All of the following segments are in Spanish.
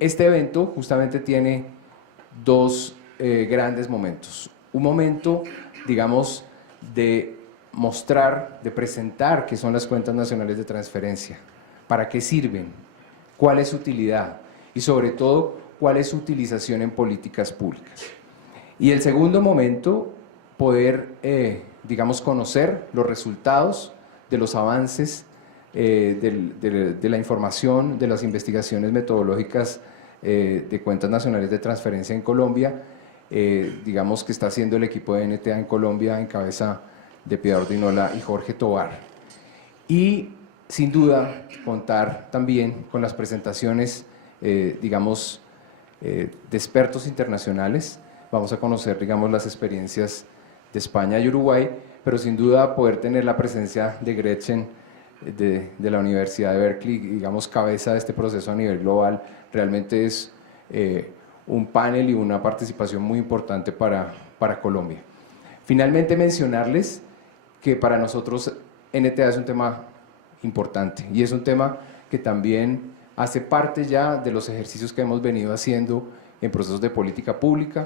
Este evento justamente tiene dos grandes momentos. Un momento, digamos, de mostrar, de presentar qué son las cuentas nacionales de transferencia, para qué sirven, cuál es su utilidad y sobre todo cuál es su utilización en políticas públicas. Y el segundo momento, poder, digamos, conocer los resultados de los avances de la información, de las investigaciones metodológicas de cuentas nacionales de transferencia en Colombia, digamos que está haciendo el equipo de NTA en Colombia en cabeza de Piedad Ordinola y Jorge Tobar. Y sin duda contar también con las presentaciones, digamos, de expertos internacionales. Vamos a conocer, digamos, las experiencias de España y Uruguay, pero sin duda poder tener la presencia de Gretchen de la Universidad de Berkeley, digamos, cabeza de este proceso a nivel global, realmente es un panel y una participación muy importante para Colombia. Finalmente, mencionarles que para nosotros NTA es un tema importante y es un tema que también hace parte ya de los ejercicios que hemos venido haciendo en procesos de política pública,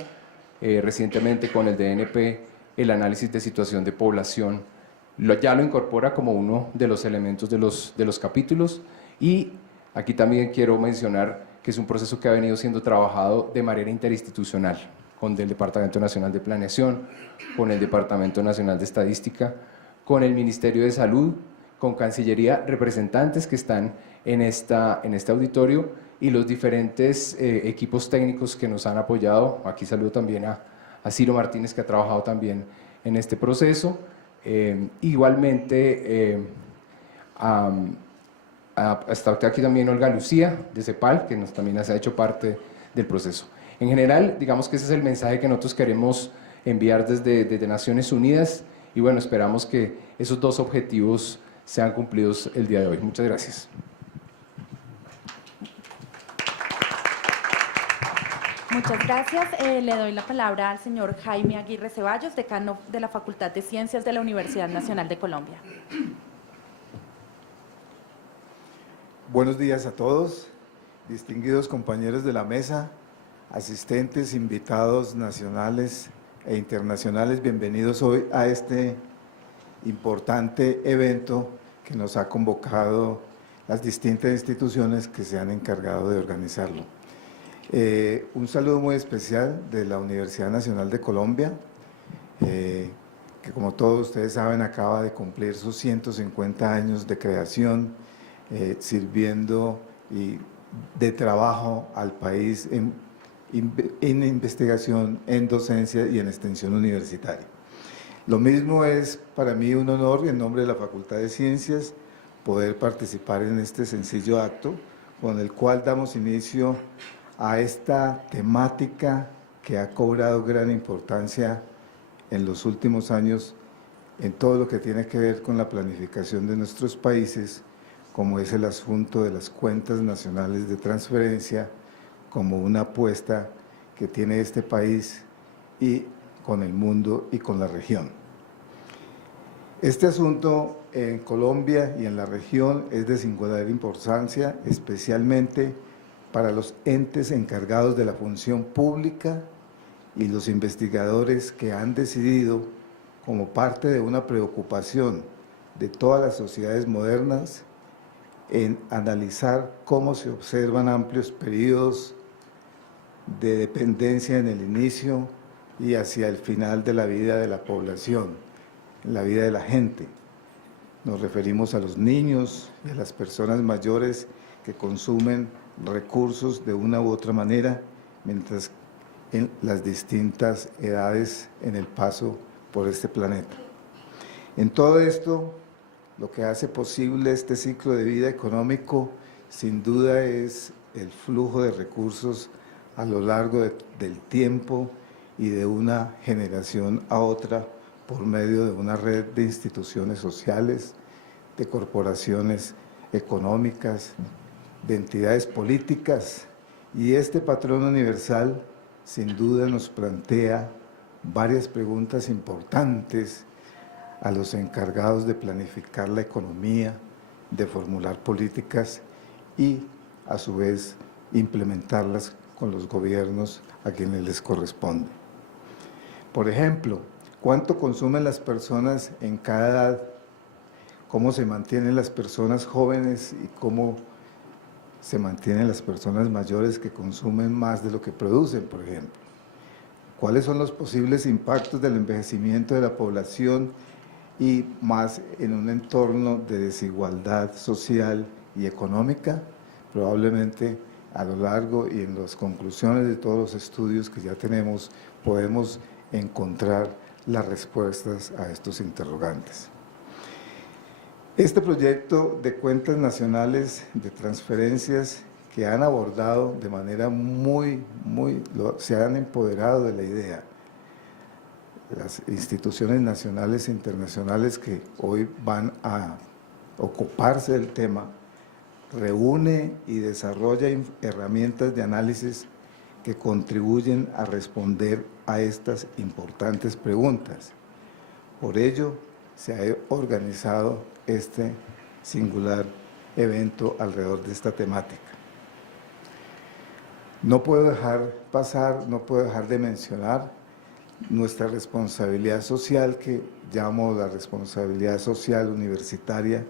recientemente con el DNP, el análisis de situación de población, ya lo incorpora como uno de los elementos de los capítulos, y aquí también quiero mencionar que es un proceso que ha venido siendo trabajado de manera interinstitucional, con el Departamento Nacional de Planeación, con el Departamento Nacional de Estadística, con el Ministerio de Salud, con Cancillería, representantes que están en este auditorio y los diferentes equipos técnicos que nos han apoyado. Aquí saludo también a Ciro Martínez, que ha trabajado también en este proceso. Igualmente, está aquí también Olga Lucía de CEPAL, que también ha hecho parte del proceso. En general, digamos que ese es el mensaje que nosotros queremos enviar desde Naciones Unidas, y bueno, esperamos que esos dos objetivos sean cumplidos el día de hoy. Muchas gracias. Muchas gracias. Le doy la palabra al señor Jaime Aguirre Ceballos, decano de la Facultad de Ciencias de la Universidad Nacional de Colombia. Buenos días a todos, distinguidos compañeros de la mesa, asistentes, invitados nacionales e internacionales, bienvenidos hoy a este importante evento que nos ha convocado las distintas instituciones que se han encargado de organizarlo. Un saludo muy especial de la Universidad Nacional de Colombia, que como todos ustedes saben acaba de cumplir sus 150 años de creación, sirviendo de trabajo al país en investigación, en docencia y en extensión universitaria. Lo mismo es para mí un honor, en nombre de la Facultad de Ciencias, poder participar en este sencillo acto con el cual damos inicio a esta temática que ha cobrado gran importancia en los últimos años en todo lo que tiene que ver con la planificación de nuestros países, como es el asunto de las cuentas nacionales de transferencia, como una apuesta que tiene este país y con el mundo y con la región. Este asunto en Colombia y en la región es de singular importancia, especialmente para los entes encargados de la función pública y los investigadores que han decidido, como parte de una preocupación de todas las sociedades modernas, en analizar cómo se observan amplios periodos de dependencia en el inicio y hacia el final de la vida de la población, en la vida de la gente. Nos referimos a los niños y a las personas mayores que consumen recursos de una u otra manera, mientras en las distintas edades en el paso por este planeta. En todo esto, lo que hace posible este ciclo de vida económico, sin duda, es el flujo de recursos a lo largo del tiempo y de una generación a otra por medio de una red de instituciones sociales, de corporaciones económicas, de entidades políticas, y este patrón universal sin duda nos plantea varias preguntas importantes a los encargados de planificar la economía, de formular políticas y, a su vez, implementarlas con los gobiernos a quienes les corresponde. Por ejemplo, ¿cuánto consumen las personas en cada edad? ¿Cómo se mantienen las personas jóvenes y cómo se mantienen las personas mayores que consumen más de lo que producen, por ejemplo? ¿Cuáles son los posibles impactos del envejecimiento de la población y más en un entorno de desigualdad social y económica? Probablemente a lo largo y en las conclusiones de todos los estudios que ya tenemos podemos encontrar las respuestas a estos interrogantes. Este proyecto de cuentas nacionales de transferencias que han abordado de manera se han empoderado de la idea. Las instituciones nacionales e internacionales que hoy van a ocuparse del tema, reúne y desarrolla herramientas de análisis que contribuyen a responder a estas importantes preguntas. Por ello, se ha organizado este singular evento alrededor de esta temática. No puedo dejar de mencionar nuestra responsabilidad social, que llamo la responsabilidad social universitaria,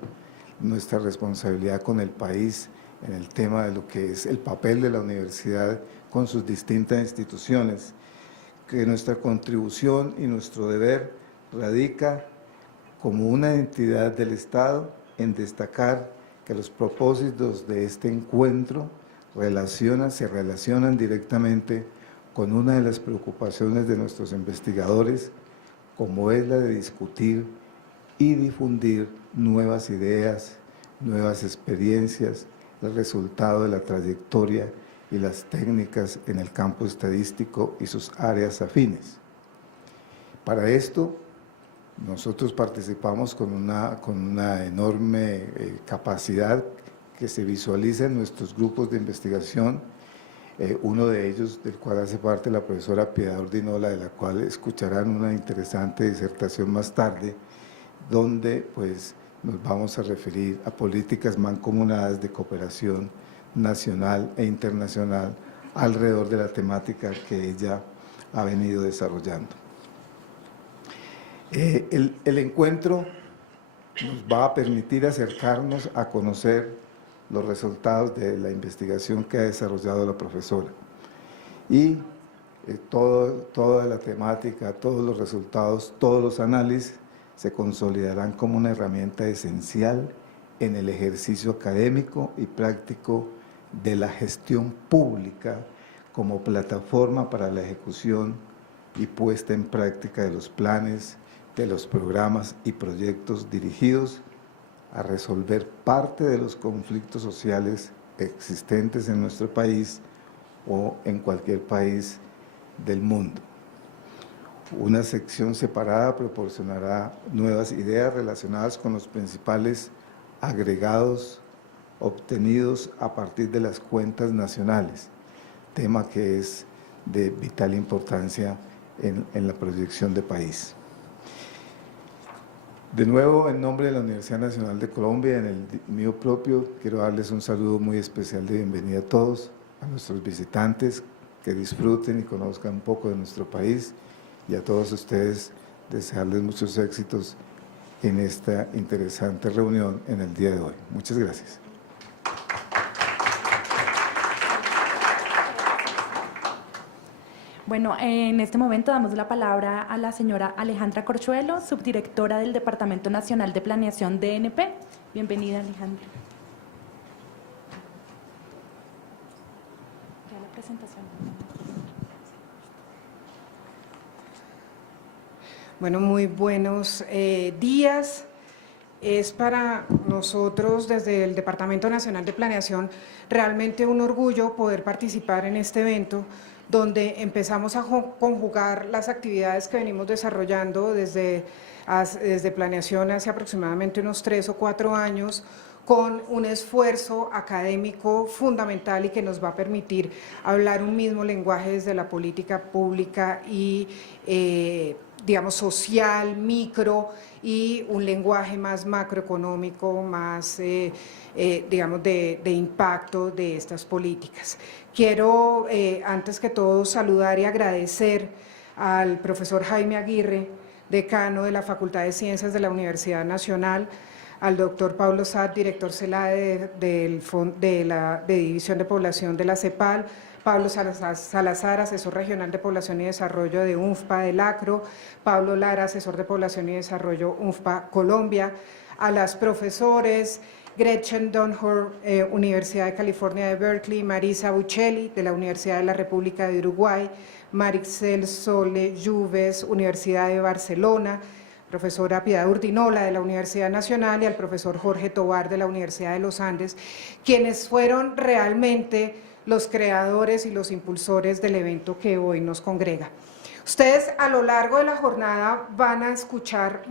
nuestra responsabilidad con el país en el tema de lo que es el papel de la universidad con sus distintas instituciones, que nuestra contribución y nuestro deber radica como una entidad del Estado en destacar que los propósitos de este encuentro se relacionan directamente con una de las preocupaciones de nuestros investigadores, como es la de discutir y difundir nuevas ideas, nuevas experiencias, el resultado de la trayectoria y las técnicas en el campo estadístico y sus áreas afines. Para esto, nosotros participamos con una enorme capacidad que se visualiza en nuestros grupos de investigación, uno de ellos, del cual hace parte la profesora Piedad Ordinola, de la cual escucharán una interesante disertación más tarde, donde pues nos vamos a referir a políticas mancomunadas de cooperación nacional e internacional alrededor de la temática que ella ha venido desarrollando. El encuentro nos va a permitir acercarnos a conocer los resultados de la investigación que ha desarrollado la profesora y toda la temática, todos los resultados, todos los análisis se consolidarán como una herramienta esencial en el ejercicio académico y práctico de la gestión pública como plataforma para la ejecución y puesta en práctica de los planes, de los programas y proyectos dirigidos a resolver parte de los conflictos sociales existentes en nuestro país o en cualquier país del mundo. Una sección separada proporcionará nuevas ideas relacionadas con los principales agregados obtenidos a partir de las cuentas nacionales, tema que es de vital importancia en la proyección de país. De nuevo, en nombre de la Universidad Nacional de Colombia, en el mío propio, quiero darles un saludo muy especial de bienvenida a todos, a nuestros visitantes, que disfruten y conozcan un poco de nuestro país, y a todos ustedes desearles muchos éxitos en esta interesante reunión en el día de hoy. Muchas gracias. Bueno, en este momento damos la palabra a la señora Alejandra Corchuelo, subdirectora del Departamento Nacional de Planeación DNP. Bienvenida, Alejandra. Ya la presentación. Bueno, muy buenos días. Es para nosotros desde el Departamento Nacional de Planeación realmente un orgullo poder participar en este evento, donde empezamos a conjugar las actividades que venimos desarrollando desde planeación hace aproximadamente unos 3 o 4 años, con un esfuerzo académico fundamental y que nos va a permitir hablar un mismo lenguaje desde la política pública y digamos social, micro, y un lenguaje más macroeconómico, más digamos de impacto de estas políticas. Quiero antes que todo saludar y agradecer al profesor Jaime Aguirre, decano de la Facultad de Ciencias de la Universidad Nacional, al doctor Pablo Saad, director CELADE de División de Población de la CEPAL, Pablo Salazar, asesor regional de Población y Desarrollo de UNFPA del ACRO, Pablo Lara, asesor de Población y Desarrollo UNFPA Colombia, a las profesores Gretchen Donhor, Universidad de California de Berkeley, Marisa Buccelli, de la Universidad de la República de Uruguay, Marixel Sole Lluves, Universidad de Barcelona, profesora Piedad Urdinola de la Universidad Nacional y al profesor Jorge Tobar de la Universidad de los Andes, quienes fueron realmente los creadores y los impulsores del evento que hoy nos congrega. Ustedes a lo largo de la jornada van a escuchar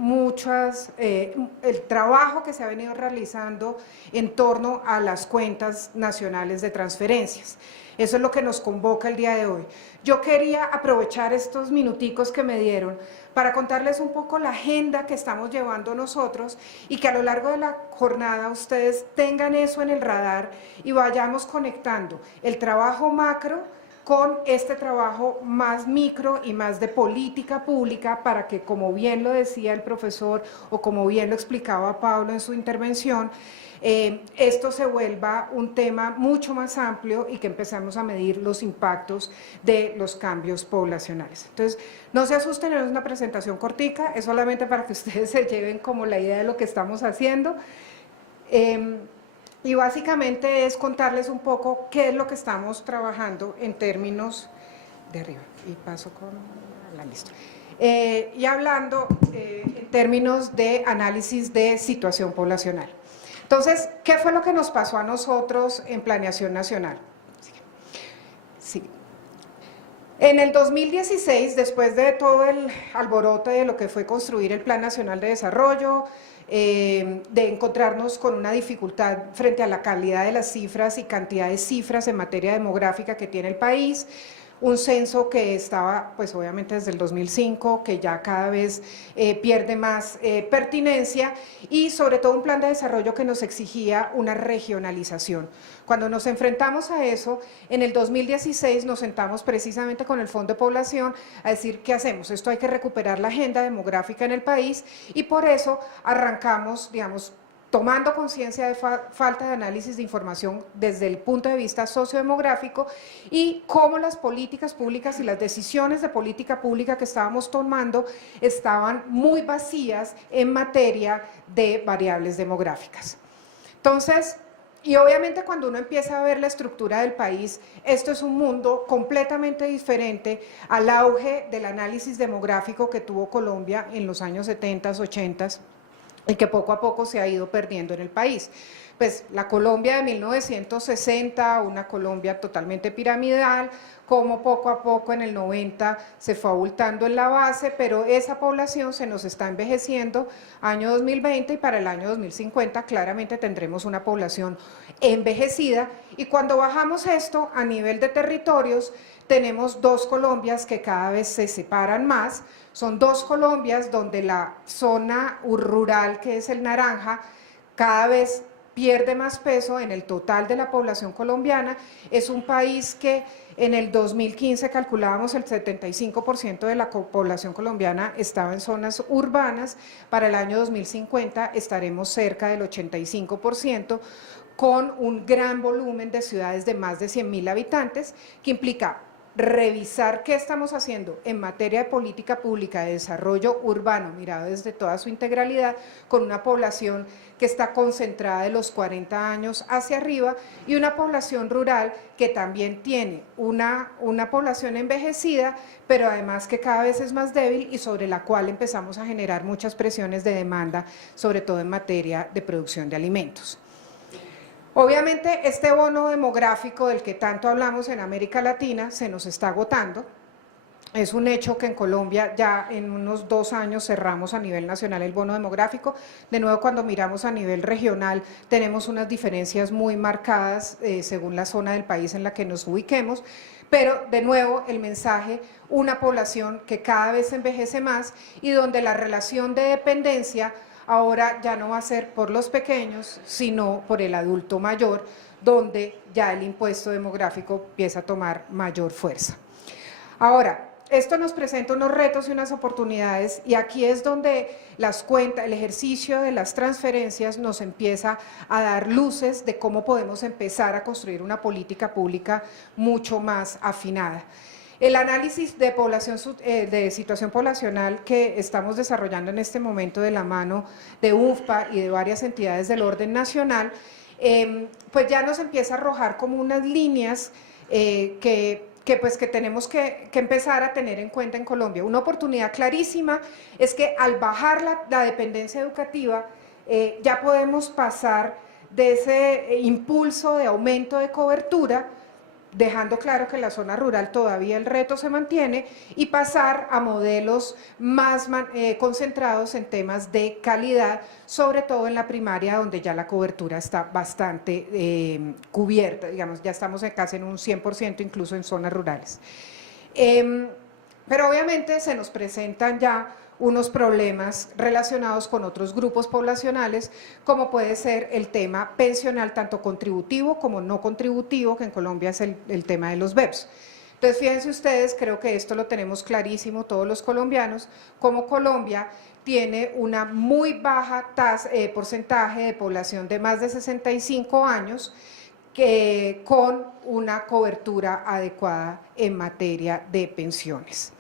el trabajo que se ha venido realizando en torno a las cuentas nacionales de transferencias. Eso es lo que nos convoca el día de hoy. Yo quería aprovechar estos minuticos que me dieron para contarles un poco la agenda que estamos llevando nosotros y que a lo largo de la jornada ustedes tengan eso en el radar y vayamos conectando el trabajo macro con este trabajo más micro y más de política pública para que, como bien lo decía el profesor o como bien lo explicaba Pablo en su intervención, esto se vuelva un tema mucho más amplio y que empecemos a medir los impactos de los cambios poblacionales. Entonces, no se asusten, no es una presentación cortica, es solamente para que ustedes se lleven como la idea de lo que estamos haciendo. Y básicamente es contarles un poco qué es lo que estamos trabajando en términos de arriba. Y paso con la lista. Y hablando en términos de análisis de situación poblacional. Entonces, ¿qué fue lo que nos pasó a nosotros en Planeación Nacional? Sí. En el 2016, después de todo el alboroto de lo que fue construir el Plan Nacional de Desarrollo, de encontrarnos con una dificultad frente a la calidad de las cifras y cantidad de cifras en materia demográfica que tiene el país, un censo que estaba, pues obviamente desde el 2005, que ya cada vez pierde más pertinencia y sobre todo un plan de desarrollo que nos exigía una regionalización. Cuando nos enfrentamos a eso, en el 2016 nos sentamos precisamente con el Fondo de Población a decir, ¿qué hacemos? Esto hay que recuperar la agenda demográfica en el país y por eso arrancamos, digamos, tomando conciencia de falta de análisis de información desde el punto de vista sociodemográfico y cómo las políticas públicas y las decisiones de política pública que estábamos tomando estaban muy vacías en materia de variables demográficas. Entonces, y obviamente cuando uno empieza a ver la estructura del país, esto es un mundo completamente diferente al auge del análisis demográfico que tuvo Colombia en los años 70, 80 y que poco a poco se ha ido perdiendo en el país. Pues la Colombia de 1960, una Colombia totalmente piramidal, como poco a poco en el 90 se fue abultando en la base, pero esa población se nos está envejeciendo año 2020 y para el año 2050 claramente tendremos una población envejecida y cuando bajamos esto a nivel de territorios tenemos dos Colombias que cada vez se separan más, son dos Colombias donde la zona rural que es el naranja cada vez pierde más peso en el total de la población colombiana, es un país que en el 2015 calculábamos el 75% de la población colombiana estaba en zonas urbanas, para el año 2050 estaremos cerca del 85%, con un gran volumen de ciudades de más de 100.000 habitantes, que implica revisar qué estamos haciendo en materia de política pública de desarrollo urbano, mirado desde toda su integralidad, con una población que está concentrada de los 40 años hacia arriba y una población rural que también tiene una población envejecida, pero además que cada vez es más débil y sobre la cual empezamos a generar muchas presiones de demanda, sobre todo en materia de producción de alimentos. Obviamente este bono demográfico del que tanto hablamos en América Latina se nos está agotando Es un hecho que en Colombia ya en unos 2 años cerramos a nivel nacional el bono demográfico. De nuevo, cuando miramos a nivel regional, tenemos unas diferencias muy marcadas según la zona del país en la que nos ubiquemos. Pero, de nuevo, el mensaje, una población que cada vez envejece más y donde la relación de dependencia ahora ya no va a ser por los pequeños, sino por el adulto mayor, donde ya el impuesto demográfico empieza a tomar mayor fuerza. Ahora, esto nos presenta unos retos y unas oportunidades, y aquí es donde las cuentas, el ejercicio de las transferencias nos empieza a dar luces de cómo podemos empezar a construir una política pública mucho más afinada. El análisis de de situación poblacional que estamos desarrollando en este momento de la mano de UNFPA y de varias entidades del orden nacional, pues ya nos empieza a arrojar como unas líneas que tenemos que empezar a tener en cuenta en Colombia. Una oportunidad clarísima es que al bajar la dependencia educativa, ya podemos pasar de ese impulso de aumento de cobertura, dejando claro que en la zona rural todavía el reto se mantiene, y pasar a modelos más concentrados en temas de calidad, sobre todo en la primaria, donde ya la cobertura está bastante cubierta, digamos, ya estamos casi en un 100%, incluso en zonas rurales. Pero obviamente se nos presentan ya unos problemas relacionados con otros grupos poblacionales, como puede ser el tema pensional, tanto contributivo como no contributivo, que en Colombia es el tema de los BEPS. Entonces, fíjense ustedes, creo que esto lo tenemos clarísimo todos los colombianos, como Colombia tiene una muy baja porcentaje de población de más de 65 años, con una cobertura adecuada en materia de pensiones.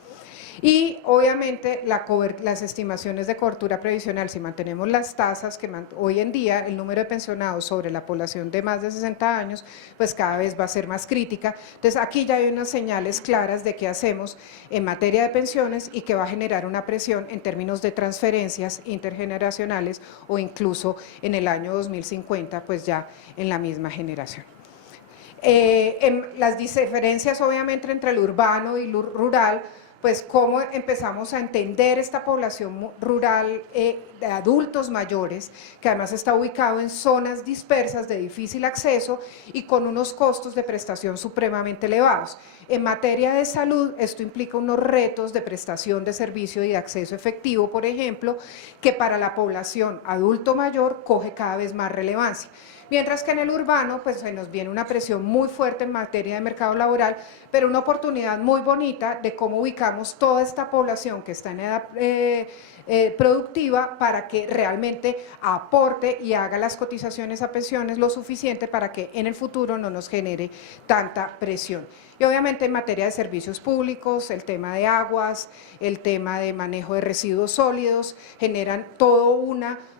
Y obviamente las estimaciones de cobertura previsional, si mantenemos las tasas que hoy en día, el número de pensionados sobre la población de más de 60 años, pues cada vez va a ser más crítica. Entonces aquí ya hay unas señales claras de qué hacemos en materia de pensiones y que va a generar una presión en términos de transferencias intergeneracionales o incluso en el año 2050, pues ya en la misma generación. Las diferencias obviamente entre el urbano y lo rural, pues cómo empezamos a entender esta población rural de adultos mayores, que además está ubicado en zonas dispersas de difícil acceso y con unos costos de prestación supremamente elevados. En materia de salud, esto implica unos retos de prestación de servicio y de acceso efectivo, por ejemplo, que para la población adulto mayor coge cada vez más relevancia. Mientras que en el urbano, pues se nos viene una presión muy fuerte en materia de mercado laboral, pero una oportunidad muy bonita de cómo ubicamos toda esta población que está en edad productiva para que realmente aporte y haga las cotizaciones a pensiones lo suficiente para que en el futuro no nos genere tanta presión. Y obviamente en materia de servicios públicos, el tema de aguas, el tema de manejo de residuos sólidos, generan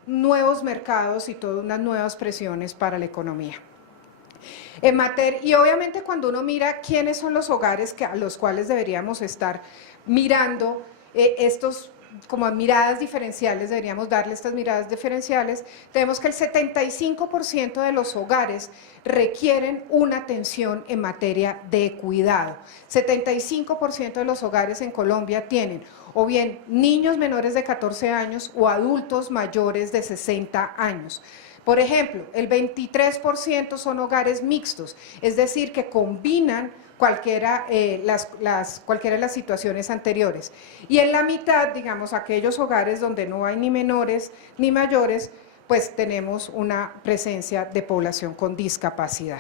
nuevos mercados y todas unas nuevas presiones para la economía. Y obviamente cuando uno mira quiénes son los hogares a los cuales deberíamos estar mirando como miradas diferenciales, deberíamos darle estas miradas diferenciales, tenemos que el 75% de los hogares requieren una atención en materia de cuidado. 75% de los hogares en Colombia tienen o bien niños menores de 14 años o adultos mayores de 60 años. Por ejemplo, el 23% son hogares mixtos, es decir, que combinan cualquiera de las situaciones anteriores. Y en la mitad, digamos, aquellos hogares donde no hay ni menores ni mayores, pues tenemos una presencia de población con discapacidad.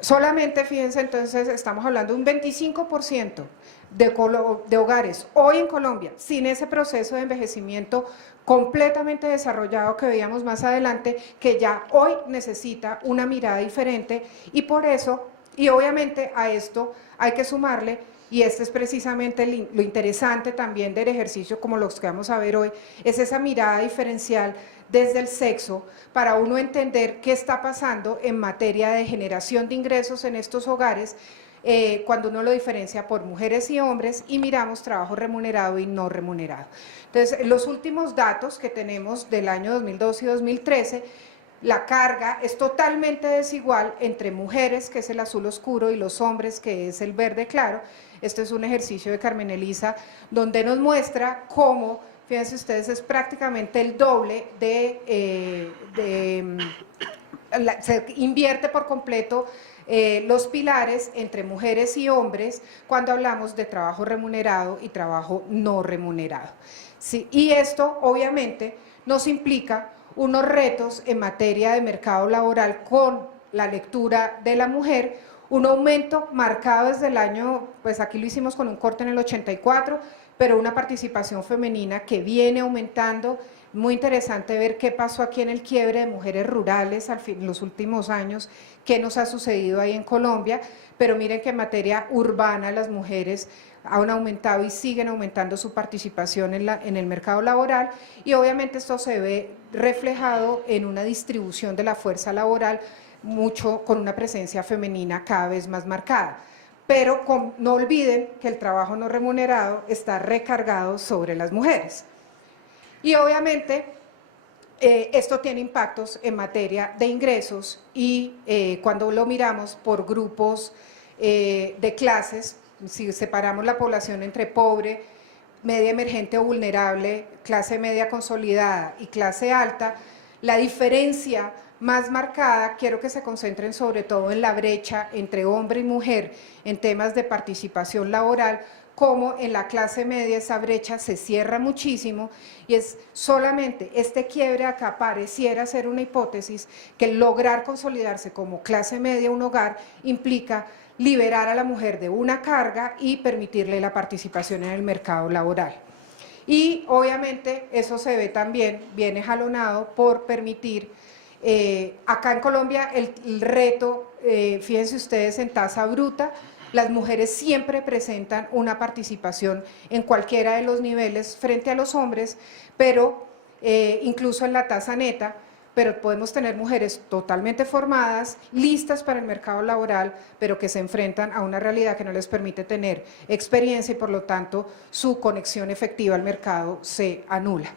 Solamente, fíjense, entonces estamos hablando de un 25% de hogares hoy en Colombia sin ese proceso de envejecimiento completamente desarrollado que veíamos más adelante, que ya hoy necesita una mirada diferente, y por eso, y obviamente a esto hay que sumarle, y este es precisamente lo interesante también del ejercicio como los que vamos a ver hoy, es esa mirada diferencial desde el sexo para uno entender qué está pasando en materia de generación de ingresos en estos hogares, cuando uno lo diferencia por mujeres y hombres y miramos trabajo remunerado y no remunerado. Entonces, los últimos datos que tenemos del año 2012 y 2013 la carga es totalmente desigual entre mujeres, que es el azul oscuro, y los hombres, que es el verde claro. Este es un ejercicio de Carmen Elisa donde nos muestra cómo, fíjense ustedes, es prácticamente el doble se invierte por completo los pilares entre mujeres y hombres cuando hablamos de trabajo remunerado y trabajo no remunerado. Sí, y esto obviamente nos implica unos retos en materia de mercado laboral con la lectura de la mujer, un aumento marcado desde el año, pues aquí lo hicimos con un corte en el 84, pero una participación femenina que viene aumentando. Muy interesante ver qué pasó aquí en el quiebre de mujeres rurales en los últimos años, qué nos ha sucedido ahí en Colombia, pero miren que en materia urbana las mujeres han aumentado y siguen aumentando su participación en el mercado laboral, y obviamente esto se ve reflejado en una distribución de la fuerza laboral con una presencia femenina cada vez más marcada. Pero no olviden que el trabajo no remunerado está recargado sobre las mujeres. Y obviamente esto tiene impactos en materia de ingresos y cuando lo miramos por grupos de clases, si separamos la población entre pobre, media emergente o vulnerable, clase media consolidada y clase alta, la diferencia más marcada, quiero que se concentren sobre todo en la brecha entre hombre y mujer en temas de participación laboral, como en la clase media esa brecha se cierra muchísimo, y es solamente este quiebre acá pareciera ser una hipótesis que lograr consolidarse como clase media, un hogar, implica liberar a la mujer de una carga y permitirle la participación en el mercado laboral. Y obviamente eso se ve también, viene jalonado por permitir, acá en Colombia el reto, fíjense ustedes en tasa bruta, las mujeres siempre presentan una participación en cualquiera de los niveles frente a los hombres, pero incluso en la tasa neta, pero podemos tener mujeres totalmente formadas, listas para el mercado laboral, pero que se enfrentan a una realidad que no les permite tener experiencia y por lo tanto su conexión efectiva al mercado se anula.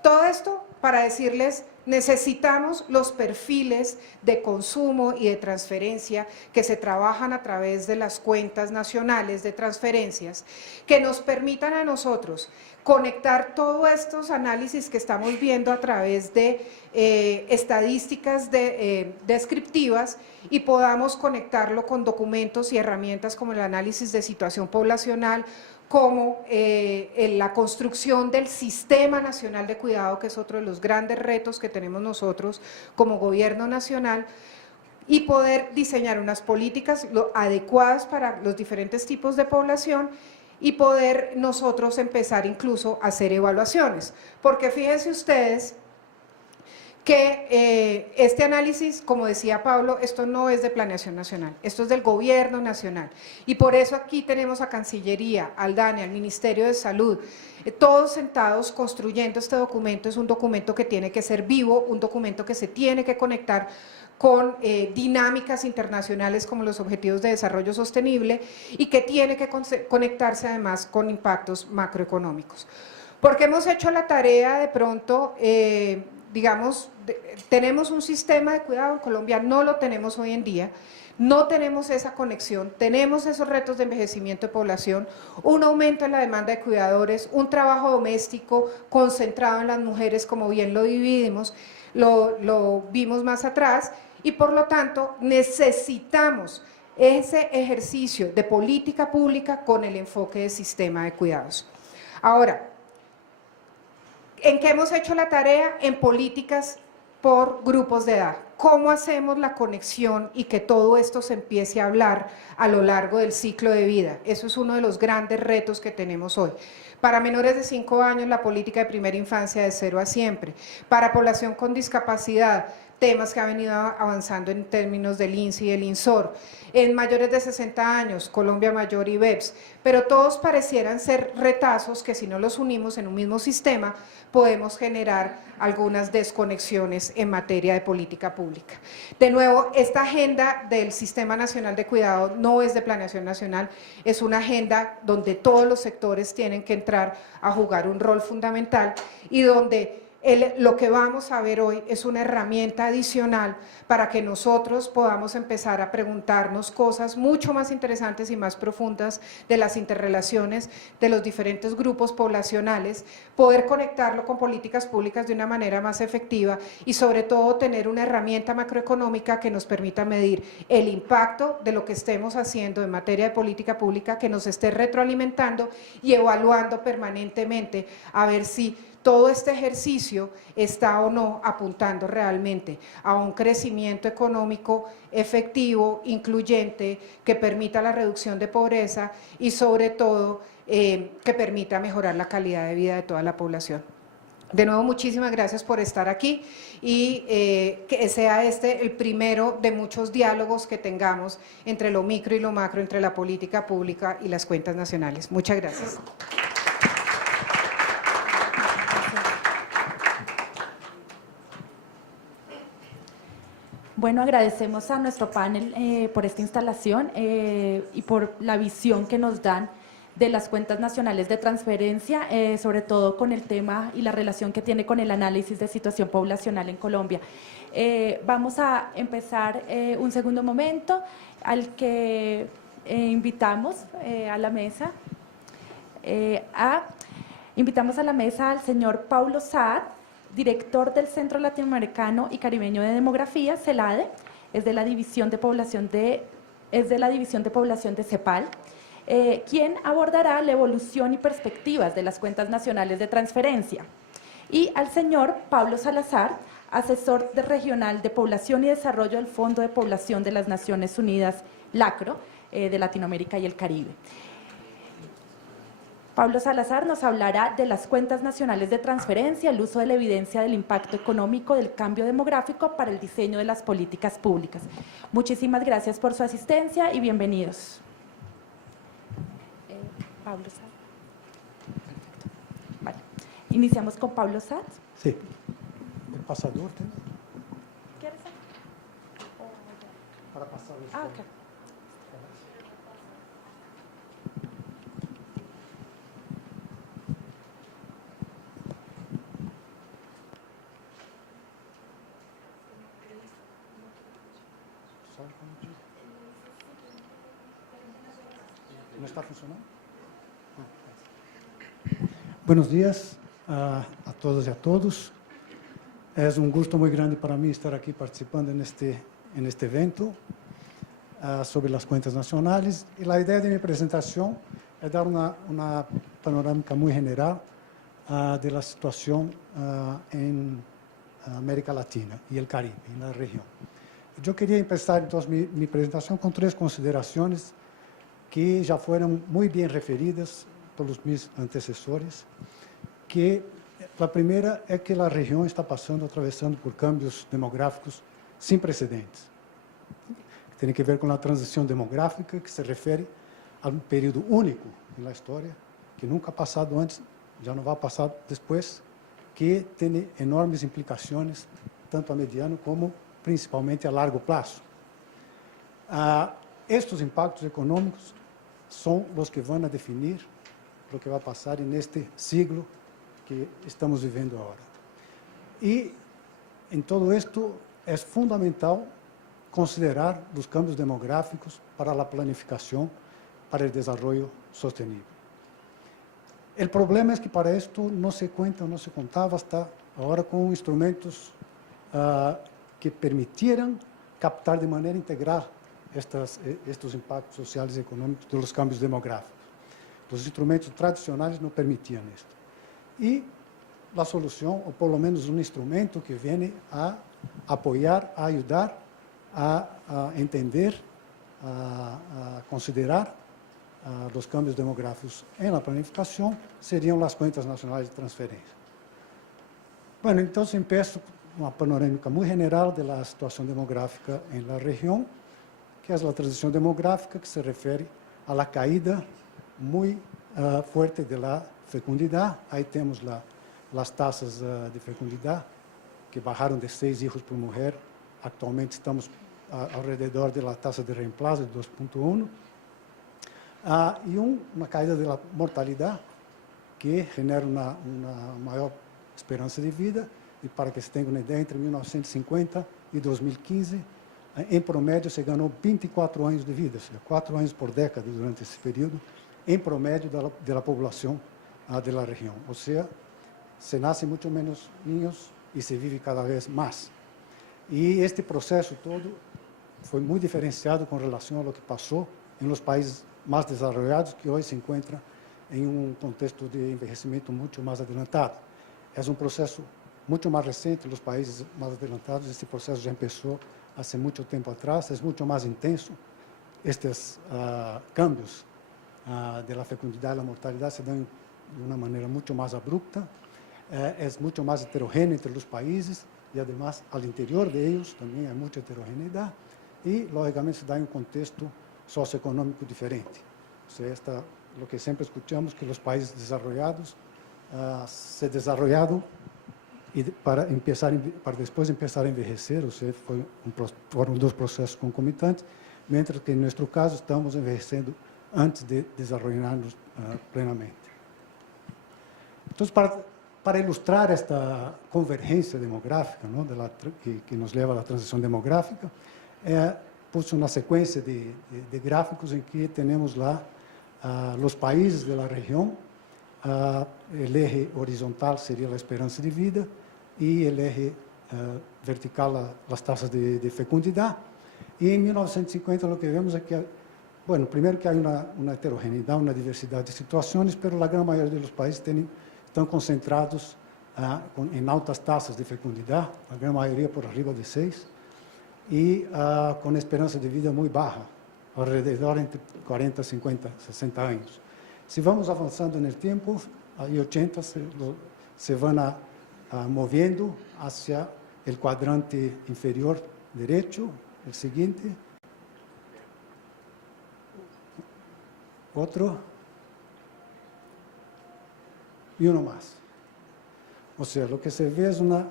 Todo esto para decirles, necesitamos los perfiles de consumo y de transferencia que se trabajan a través de las cuentas nacionales de transferencias, que nos permitan a nosotros conectar todos estos análisis que estamos viendo a través de estadísticas descriptivas y podamos conectarlo con documentos y herramientas como el análisis de situación poblacional, como la construcción del Sistema Nacional de Cuidado, que es otro de los grandes retos que tenemos nosotros como gobierno nacional, y poder diseñar unas políticas adecuadas para los diferentes tipos de población y poder nosotros empezar incluso a hacer evaluaciones. Porque fíjense ustedes que este análisis, como decía Pablo, esto no es de Planeación Nacional, esto es del Gobierno Nacional, y por eso aquí tenemos a Cancillería, al DANE, al Ministerio de Salud, todos sentados construyendo este documento. Es un documento que tiene que ser vivo, un documento que se tiene que conectar con dinámicas internacionales como los Objetivos de Desarrollo Sostenible y que tiene que conectarse además con impactos macroeconómicos. Porque hemos hecho la tarea de pronto, digamos, tenemos un sistema de cuidado en Colombia, no lo tenemos hoy en día, no tenemos esa conexión, tenemos esos retos de envejecimiento de población, un aumento en la demanda de cuidadores, un trabajo doméstico concentrado en las mujeres, como bien lo dividimos, lo vimos más atrás, y por lo tanto necesitamos ese ejercicio de política pública con el enfoque de sistema de cuidados. Ahora, ¿en qué hemos hecho la tarea? En políticas por grupos de edad. ¿Cómo hacemos la conexión y que todo esto se empiece a hablar a lo largo del ciclo de vida? Eso es uno de los grandes retos que tenemos hoy. Para menores de 5 años, la política de primera infancia de 0 a siempre. Para población con discapacidad, temas que ha venido avanzando en términos del INSS y del INSOR. En mayores de 60 años, Colombia Mayor y BEPS, pero todos parecieran ser retazos que si no los unimos en un mismo sistema, podemos generar algunas desconexiones en materia de política pública. De nuevo, esta agenda del Sistema Nacional de Cuidado no es de Planeación Nacional, es una agenda donde todos los sectores tienen que entrar a jugar un rol fundamental y donde lo que vamos a ver hoy es una herramienta adicional para que nosotros podamos empezar a preguntarnos cosas mucho más interesantes y más profundas de las interrelaciones de los diferentes grupos poblacionales, poder conectarlo con políticas públicas de una manera más efectiva y sobre todo tener una herramienta macroeconómica que nos permita medir el impacto de lo que estemos haciendo en materia de política pública, que nos esté retroalimentando y evaluando permanentemente a ver si todo este ejercicio está o no apuntando realmente a un crecimiento económico efectivo, incluyente, que permita la reducción de pobreza y sobre todo que permita mejorar la calidad de vida de toda la población. De nuevo, muchísimas gracias por estar aquí y que sea este el primero de muchos diálogos que tengamos entre lo micro y lo macro, entre la política pública y las cuentas nacionales. Muchas gracias. Bueno, agradecemos a nuestro panel por esta instalación y por la visión que nos dan de las cuentas nacionales de transferencia, sobre todo con el tema y la relación que tiene con el análisis de situación poblacional en Colombia. Vamos a empezar un segundo momento al que invitamos a la mesa. Invitamos a la mesa al señor Paulo Saad, director del Centro Latinoamericano y Caribeño de Demografía, CELADE, es de la División de Población de CEPAL, quien abordará la evolución y perspectivas de las cuentas nacionales de transferencia. Y al señor Pablo Salazar, asesor regional de Población y Desarrollo del Fondo de Población de las Naciones Unidas, LACRO, de Latinoamérica y el Caribe. Pablo Salazar nos hablará de las cuentas nacionales de transferencia, el uso de la evidencia del impacto económico del cambio demográfico para el diseño de las políticas públicas. Muchísimas gracias por su asistencia y bienvenidos. Pablo Saad. Vale. Iniciamos con Pablo Saad. Sí. El pasador, ¿sí? ¿Quieres hacer? Para pasar el Ok. ¿No está funcionando? Buenos días a todas y a todos. Es un gusto muy grande para mí estar aquí participando en este evento sobre las cuentas nacionales. Y la idea de mi presentación es dar una panorámica muy general de la situación en América Latina y el Caribe, en la región. Yo quería empezar entonces mi presentación con tres consideraciones que já foram muito bem referidas pelos meus antecessores, que a primeira é que a região está atravessando por cambios demográficos sem precedentes. Tem que ver com a transição demográfica, que se refere a um período único na história, que nunca ha passado antes, já não vai passar depois, que tem enormes implicações, tanto a mediano como principalmente a largo prazo. Estes impactos econômicos são os que vão definir o que vai passar neste siglo que estamos vivendo agora. E, em todo isto, é fundamental considerar os cambios demográficos para a planificação para o desenvolvimento sostenible. O problema é que para isto não se cuenta, não se contava hasta agora com instrumentos que permitieran captar de maneira integral estes impactos sociais e econômicos dos cambios demográficos. Os instrumentos tradicionais não permitiam isto. E a solução, ou pelo menos um instrumento que vem a apoiar, a ajudar a entender, a considerar os cambios demográficos em la planificação, seriam as contas nacionais de transferência. Bueno, então, empiezo uma panorâmica muito general da situação demográfica em la região, que é a transição demográfica, que se refere à caída muito forte da fecundidade. Aí temos as taxas de fecundidade, que baixaram de 6 filhos por mulher. Atualmente estamos ao redor da taxa de reemplazo de 2,1. E uma caída da mortalidade, que genera uma maior esperança de vida, e para que se tenha uma ideia, entre 1950 e 2015, em promédio, se ganhou 24 anos de vida, ou seja, 4 anos por década durante esse período, em promédio da população da região. Ou seja, se nasce muito menos ninhos e se vive cada vez mais. E este processo todo foi muito diferenciado com relação ao que passou nos países mais desenvolvidos, que hoje se encontram em um contexto de envelhecimento muito mais adiantado. É um processo muito mais recente nos países mais adelantados. Este processo já começou há muito tempo atrás, é muito mais intenso. Estes cambios da fecundidade e da mortalidade se dão de uma maneira muito mais abrupta, é muito mais heterogêneo entre os países e, además, ao interior deles também há muita heterogeneidade e, logicamente, se dá em um contexto socioeconômico diferente. Ou seja, o que sempre escutamos, que os países desenvolvidos se desenvolveram e para depois começar a envelhecer, ou seja, foram dois processos concomitantes, mientras que, em nosso caso, estamos envelhecendo antes de desenvolvermos plenamente. Então, para ilustrar esta convergência demográfica, não, que nos leva à transição demográfica, pus uma sequência de gráficos em que temos lá os países da região. O eje horizontal seria a esperança de vida e o eje vertical as taxas de fecundidade. E em 1950 o que vemos é que, bueno, primeiro que há uma heterogeneidade, uma diversidade de situações, mas a grande maioria dos países estão concentrados em altas taxas de fecundidade, a grande maioria por arriba de 6, e com esperança de vida muito baixa, ao redor entre 40, 50, 60 anos. Se vamos avançando no tempo, aí 80 se vão movendo hacia o quadrante inferior direito, o seguinte. Outro. E um mais. Ou seja, o que se vê é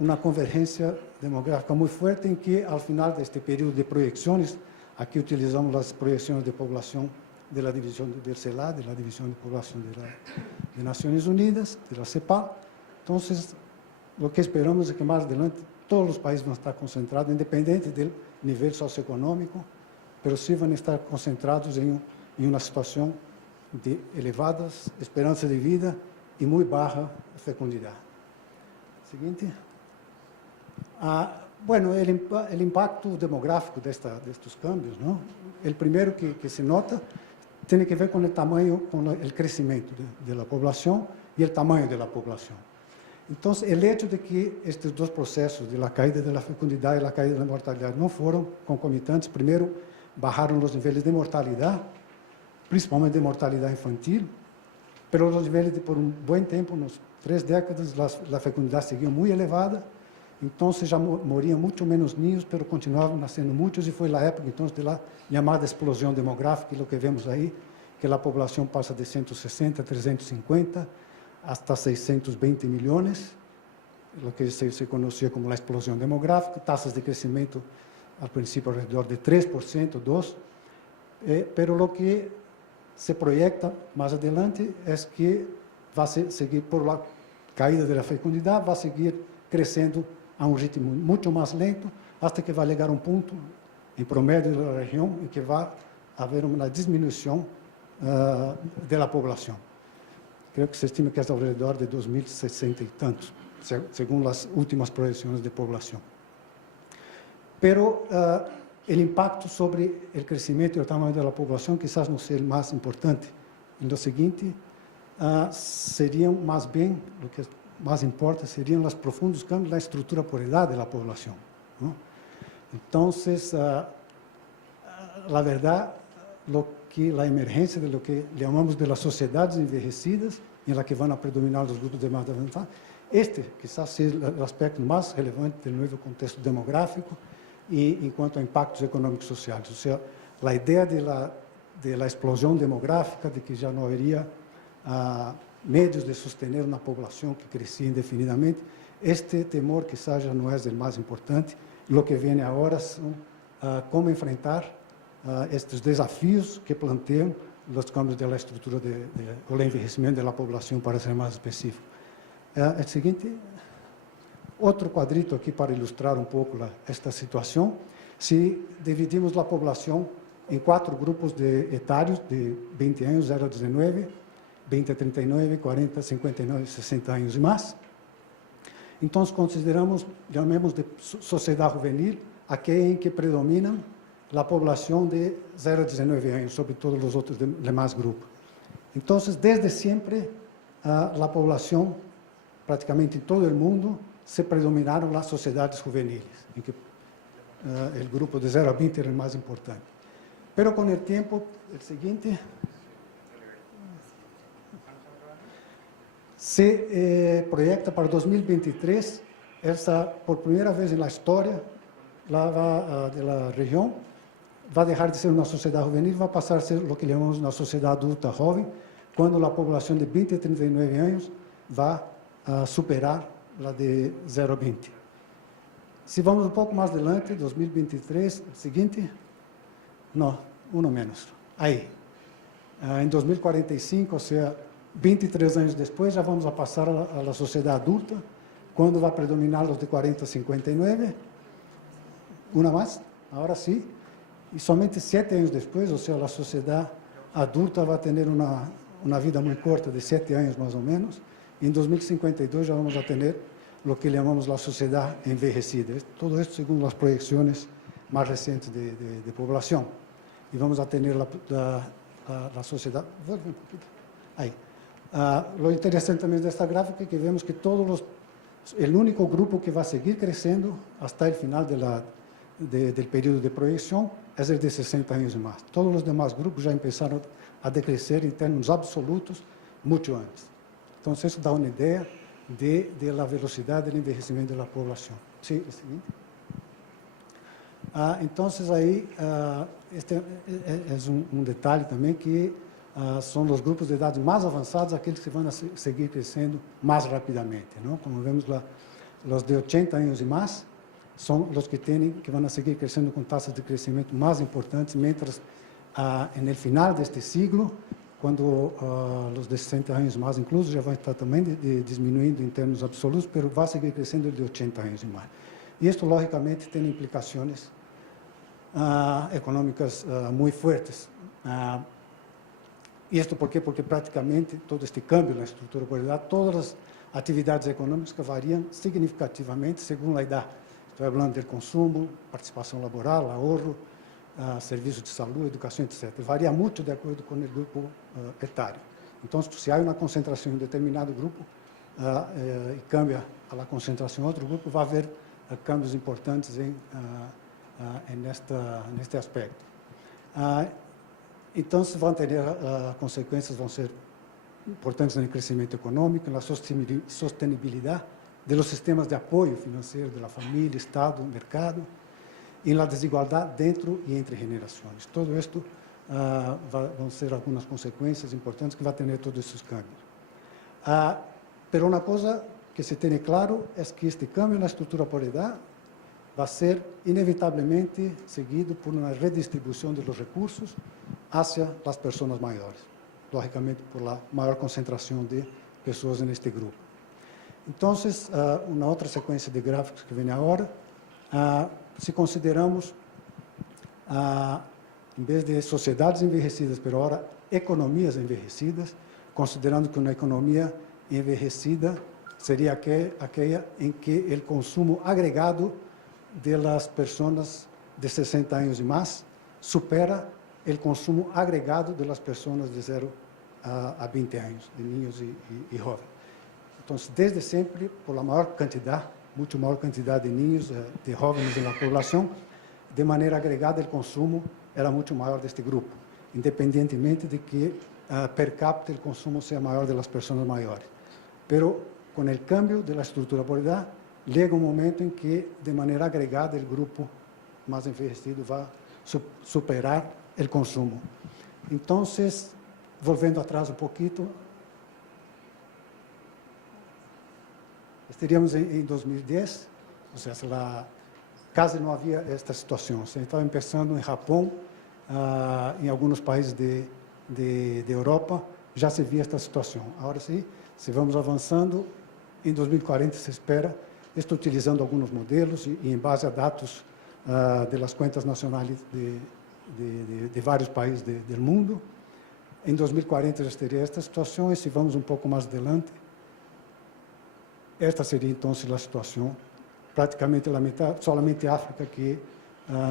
uma convergência demográfica muito forte em que, ao final deste período de projeções, aqui utilizamos as projeções de população da divisão do CELA, da divisão de população das Nações Unidas, da CEPAL. Então, o que esperamos é que mais adelante todos os países vão estar concentrados, independente do nível socioeconômico, mas sim vão estar concentrados em uma situação de elevadas esperança de vida e muito baixa fecundidade. Seguinte. Bueno, o impacto demográfico destes cambios, não? O primeiro que se nota tem que ver com o tamanho, com o crescimento da população e o tamanho da população. Então, o hecho de que estes dois processos, de la caída da fecundidade e la caída da mortalidade, não foram concomitantes, primeiro, baixaram os níveis de mortalidade, principalmente de mortalidade infantil, mas os níveis, por um bom tempo, nas 3 décadas, a fecundidade seguia muito elevada, então já moriam muito menos ninhos, mas continuavam nascendo muitos, e foi a época, então, da chamada explosão demográfica, e o que vemos aí, que a população passa de 160 a 350, hasta 620 milhões, o que se conhecia como a explosão demográfica, taxas de crescimento, ao princípio, ao redor de 3%, 2%, pero o que se proyecta mais adelante é que vai seguir, por la caída da fecundidade, vai seguir crescendo a um ritmo muito mais lento, até que vai chegar a um ponto, em promédio da região, em que vai haver uma diminuição da população. Creio que se estima que é ao redor de 2060 e tantos, segundo as últimas projeções de população. Pero o impacto sobre o crescimento e o tamanho da população quizás não seja o mais importante. No seguinte, seriam mais bem, o que mais importa, seriam os profundos cambios na estrutura por idade da população. Então, a verdade, que a emergência de lo que chamamos de las sociedades envelhecidas, em la que vão a predominar os grupos de mais avançados, quizás seja o aspecto mais relevante do novo contexto demográfico e enquanto a impactos econômicos sociais. Ou seja, a ideia de la explosão demográfica, de que já não haveria meios de sostener uma população que crescia indefinidamente, este temor quizás já não é o mais importante. O que vem agora são como enfrentar estes desafios que planteiam os cambios da estrutura ou o envelhecimento da população, para ser mais específico. El siguiente, otro cuadrito aquí para ilustrar un poco esta situación. Si dividimos la población en 4 grupos etarios de 20 años, 0 a 19, 20 a 39, 40, 59, 60 años y más. Entonces consideramos, llamemos de sociedad juvenil, aquella en que predomina la población de 0 a 19 años, sobre todos los otros demás grupos. Entonces, desde siempre, la población, prácticamente en todo el mundo, se predominaron las sociedades juveniles, en que el grupo de 0 a 20 era el más importante. Pero con el tiempo, el siguiente, se proyecta para 2023, por primera vez en la historia de la región, va a dejar de ser una sociedad juvenil, va a pasar a ser lo que llamamos una sociedad adulta joven, cuando la población de 20 a 39 años va a superar la de 0 a 20. Si vamos un poco más adelante, 2023, el siguiente, no, uno menos, ahí. En 2045, o sea, 23 años después, ya vamos a pasar a la sociedad adulta, cuando va a predominar los de 40 a 59. Una más, ahora sí. Y solamente 7 años después, o sea, la sociedad adulta va a tener una vida muy corta, de 7 años más o menos. Y en 2052 ya vamos a tener lo que llamamos la sociedad envejecida. Todo esto según las proyecciones más recientes de población. Y vamos a tener la sociedad... Vuelve un poquito. Ahí. Lo interesante también de esta gráfica es que vemos que el único grupo que va a seguir creciendo hasta el final del periodo de proyección es el de 60 años y más. Todos los demás grupos ya empezaron a decrecer en términos absolutos mucho antes. Entonces, eso da una idea de la velocidad del envejecimiento de la población. Sí, el siguiente. Entonces, ahí, este es un detalle también que son los grupos de edad más avanzados, aquellos que van a seguir creciendo más rápidamente, ¿no? Como vemos, los de 80 años y más son los que van a seguir creciendo con tasas de crecimiento más importantes, mientras en el final de este siglo, cuando los de 60 años más incluso ya van a estar también disminuyendo en términos absolutos, pero va a seguir creciendo el de 80 años y más. Y esto, lógicamente, tiene implicaciones económicas muy fuertes. ¿Y esto por qué? Porque prácticamente todo este cambio en la estructura por edad, todas las actividades económicas varían significativamente según la edad. Estoy hablando del consumo, participación laboral, ahorro, servicios de salud, educación, etc. Varía mucho de acuerdo con el grupo etario. Entonces, si hay una concentración en determinado grupo y cambia a la concentración en otro grupo, va a haber cambios importantes en este aspecto. Entonces, van a tener consecuencias, van a ser importantes en el crecimiento económico, en la sostenibilidad de los sistemas de apoyo financiero de la familia, Estado, mercado, y en la desigualdad dentro y entre generaciones. Todo esto van a ser algunas consecuencias importantes que va a tener todos estos cambios. Pero una cosa que se tiene claro es que este cambio en la estructura por edad va a ser inevitablemente seguido por una redistribución de los recursos hacia las personas mayores, lógicamente por la mayor concentración de personas en este grupo. Entonces, una otra secuencia de gráficos que viene ahora, si consideramos, en vez de sociedades envejecidas, pero ahora economías envejecidas, considerando que una economía envejecida sería aquella en que el consumo agregado de las personas de 60 años y más supera el consumo agregado de las personas de 0 a 20 años, de niños y jóvenes. Entonces, desde siempre, por la mayor cantidad, mucho mayor cantidad de niños, de jóvenes en la población, de manera agregada el consumo era mucho mayor de este grupo, independientemente de que per cápita el consumo sea mayor de las personas mayores. Pero con el cambio de la estructura por edad, llega un momento en que de manera agregada el grupo más envejecido va a superar el consumo. Entonces, volviendo atrás un poquito, estaríamos en 2010, o sea, casi no había esta situación. Se estaba empezando en Japón, en algunos países de Europa, ya se via esta situación. Ahora sí, si vamos avanzando, em 2040 se espera, estou utilizando alguns modelos e em base a dados das contas nacionais de vários países do mundo. Em 2040 já teria esta situação, e se vamos um pouco mais adiante, esta seria então a situação, praticamente a metade, solamente África que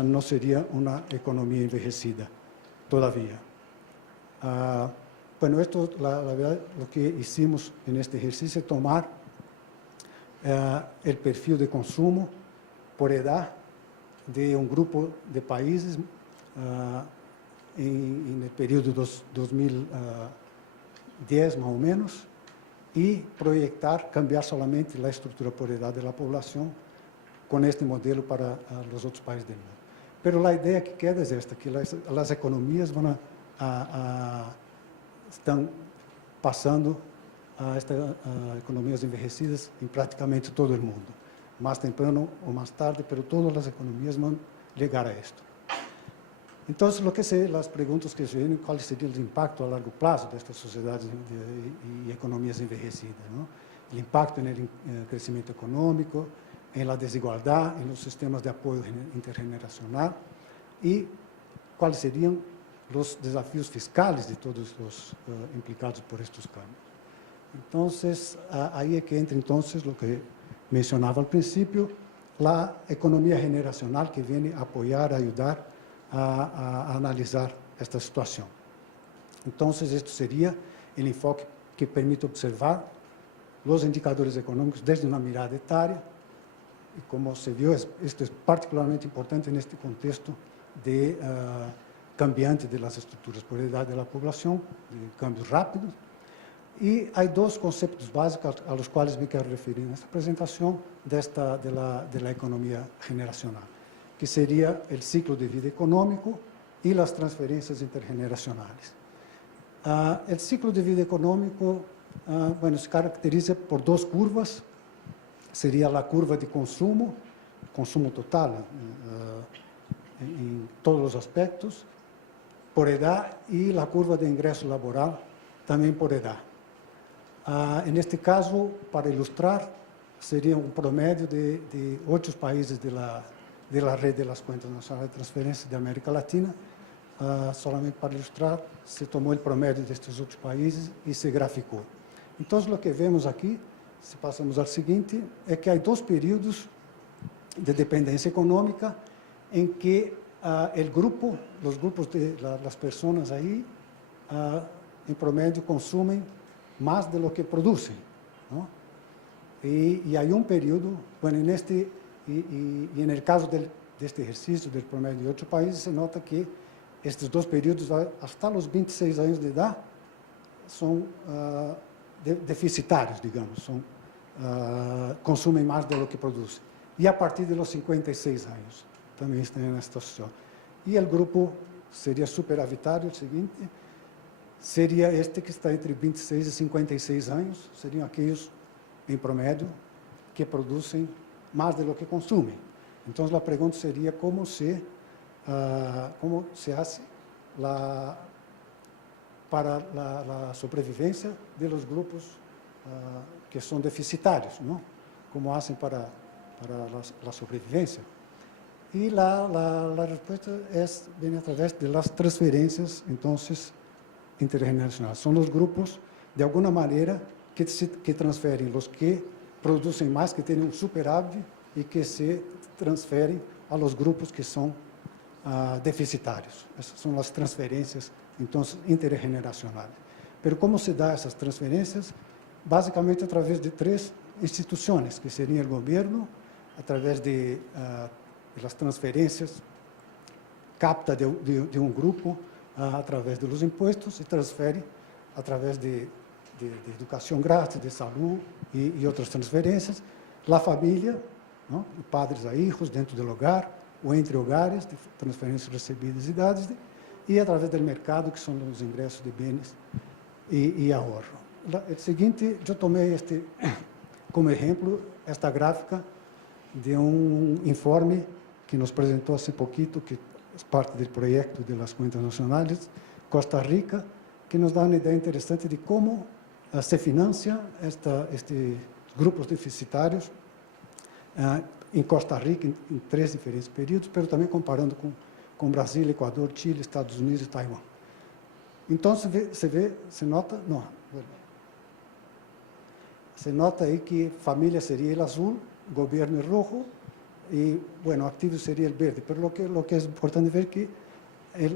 não seria uma economia envelhecida, todavía. Bueno, esto, la verdad, lo que hicimos en este ejercicio es tomar el perfil de consumo por edad de un grupo de países en el periodo 2010 más o menos, y proyectar, cambiar solamente la estructura por edad de la población con este modelo para los otros países del mundo. Pero la idea que queda es esta, que las economías van estão passando a economias envelhecidas em praticamente todo o mundo. Mais temprano ou mais tarde, pero todas as economias vão chegar a isto. Então, as perguntas que se vêm, qual seria o impacto a largo prazo destas sociedades e economias envelhecidas, não? O impacto no crescimento econômico, em la desigualdade, nos sistemas de apoio intergeneracional e quais seriam os desafios fiscais de todos os implicados por estes cambios. Então, aí é que entra, então, o que mencionava ao princípio, a economia generacional que vem apoiar, ajudar a analisar esta situação. Então, este seria o enfoque que permite observar os indicadores econômicos desde uma mirada etária, e como se viu, isto é particularmente importante neste contexto de cambiante das estruturas por idade da população, de cambios rápidos. E há dois conceitos básicos aos quais me quero referir nesta apresentação da economia generacional, que seria o ciclo de vida econômico e as transferências intergeneracionais. O ciclo de vida econômico se caracteriza por duas curvas. Seria a curva de consumo total, em todos os aspectos, por edad, e a curva de ingresso laboral também por edad. Neste caso, para ilustrar, seria um promédio de 8 países da rede das contas nacionais de transferência de América Latina. Solamente para ilustrar, se tomou o promédio destes outros países e se graficou. Então, o que vemos aqui, se passamos ao seguinte, é que há dois períodos de dependência econômica em que os grupos das pessoas aí, em promédio, consumem mais do que produzem, não? E há período, e no caso deste exercício do promédio de 8 países, se nota que estes dois períodos, até os 26 anos de idade, são deficitários, digamos, consumem mais do que produzem. E a partir dos 56 anos, também estão nesta situação. E o grupo seria superavitário, o seguinte, seria este que está entre 26 e 56 anos, seriam aqueles, em promédio, que produzem mais do que consumem. Então, a pergunta seria como se hace para a sobrevivência dos grupos que são deficitários, não? Como fazem para a sobrevivência. E a resposta vem através das transferências, então, intergeneracionais. São os grupos, de alguma maneira, que transferem os que produzem mais, que têm um superávit, e que se transferem aos grupos que são deficitários. Essas são as transferências, então, intergeneracionais. Mas como se dá essas transferências? Basicamente através de 3 instituições, que seriam o governo, através das transferências, capta de grupo através dos impostos e transfere através de educação grátis, de saúde e outras transferências. A família, não? De padres a hijos, dentro do hogar, ou entre hogares, de transferências recebidas e dadas, e através do mercado, que são os ingressos de bens e ahorro. O seguinte, eu tomei como exemplo esta gráfica de informe que nos apresentou há pouquinho, que é parte do projeto das contas nacionais, Costa Rica, que nos dá uma ideia interessante de como se financia este grupos deficitários em Costa Rica em 3 diferentes períodos, mas também comparando com Brasil, Equador, Chile, Estados Unidos e Taiwan. Então, se nota, não, se nota aí que família seria o azul, governo é rojo e, bueno, activo seria o verde. Mas lo que é importante ver que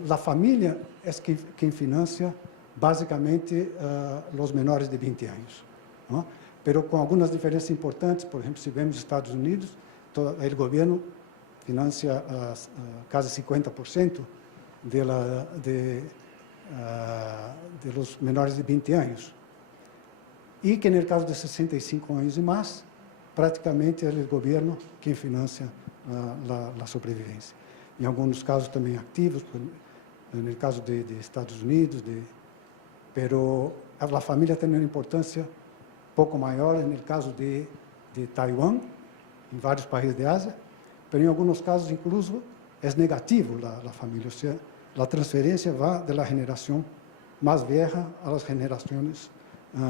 a família é quem financia basicamente os menores de 20 anos, ¿no? Pero com algumas diferenças importantes. Por exemplo, se vemos Estados Unidos, o governo financia quase 50% de los menores de 20 anos. E que, no caso de 65 anos e mais, praticamente é o governo quem financia a sobrevivência. Em alguns casos também ativos, no caso de Estados Unidos, pero a família tem uma importância pouco maior no caso de Taiwan, em vários países de Ásia, mas em alguns casos, incluso, é negativo a família, ou seja, a transferência vai da geração mais velha às gerações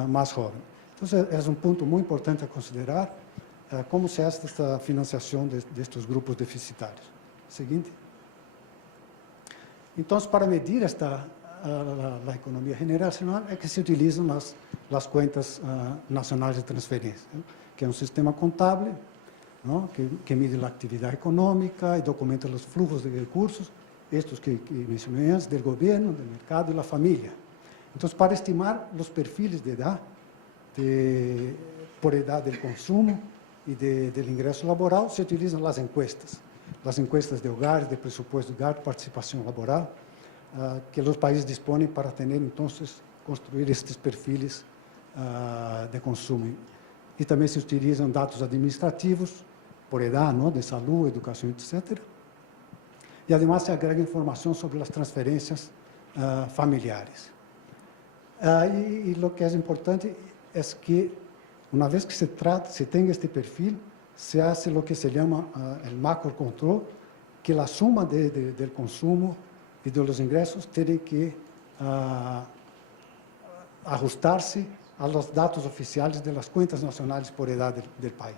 mais jovens. Então, é um ponto muito importante a considerar como se faz esta financiação destes grupos deficitários. Seguinte. Então, para medir a economia generacional é que se utilizam as contas nacionais de transferência, que é um sistema contábil, não? Que mide a atividade econômica e documenta os fluxos de recursos, estes que mencionei antes, do governo, do mercado e da família. Então, para estimar os perfis de idade, por idade do consumo e do ingresso laboral, se utilizam as encuestas de hogares, de presupuesto de hogar, participação laboral, que os países dispõem para ter, então, construir estes perfis de consumo. E também se utilizam dados administrativos, por idade, não? De saúde, educação, etc. E, además, se agrega informação sobre as transferências familiares. E o que é importante é que, uma vez que se tem este perfil, se faz o que se chama o macrocontrol, que a suma do consumo e dos ingressos tem que ajustar-se aos dados oficiais das contas nacionais por idade do país,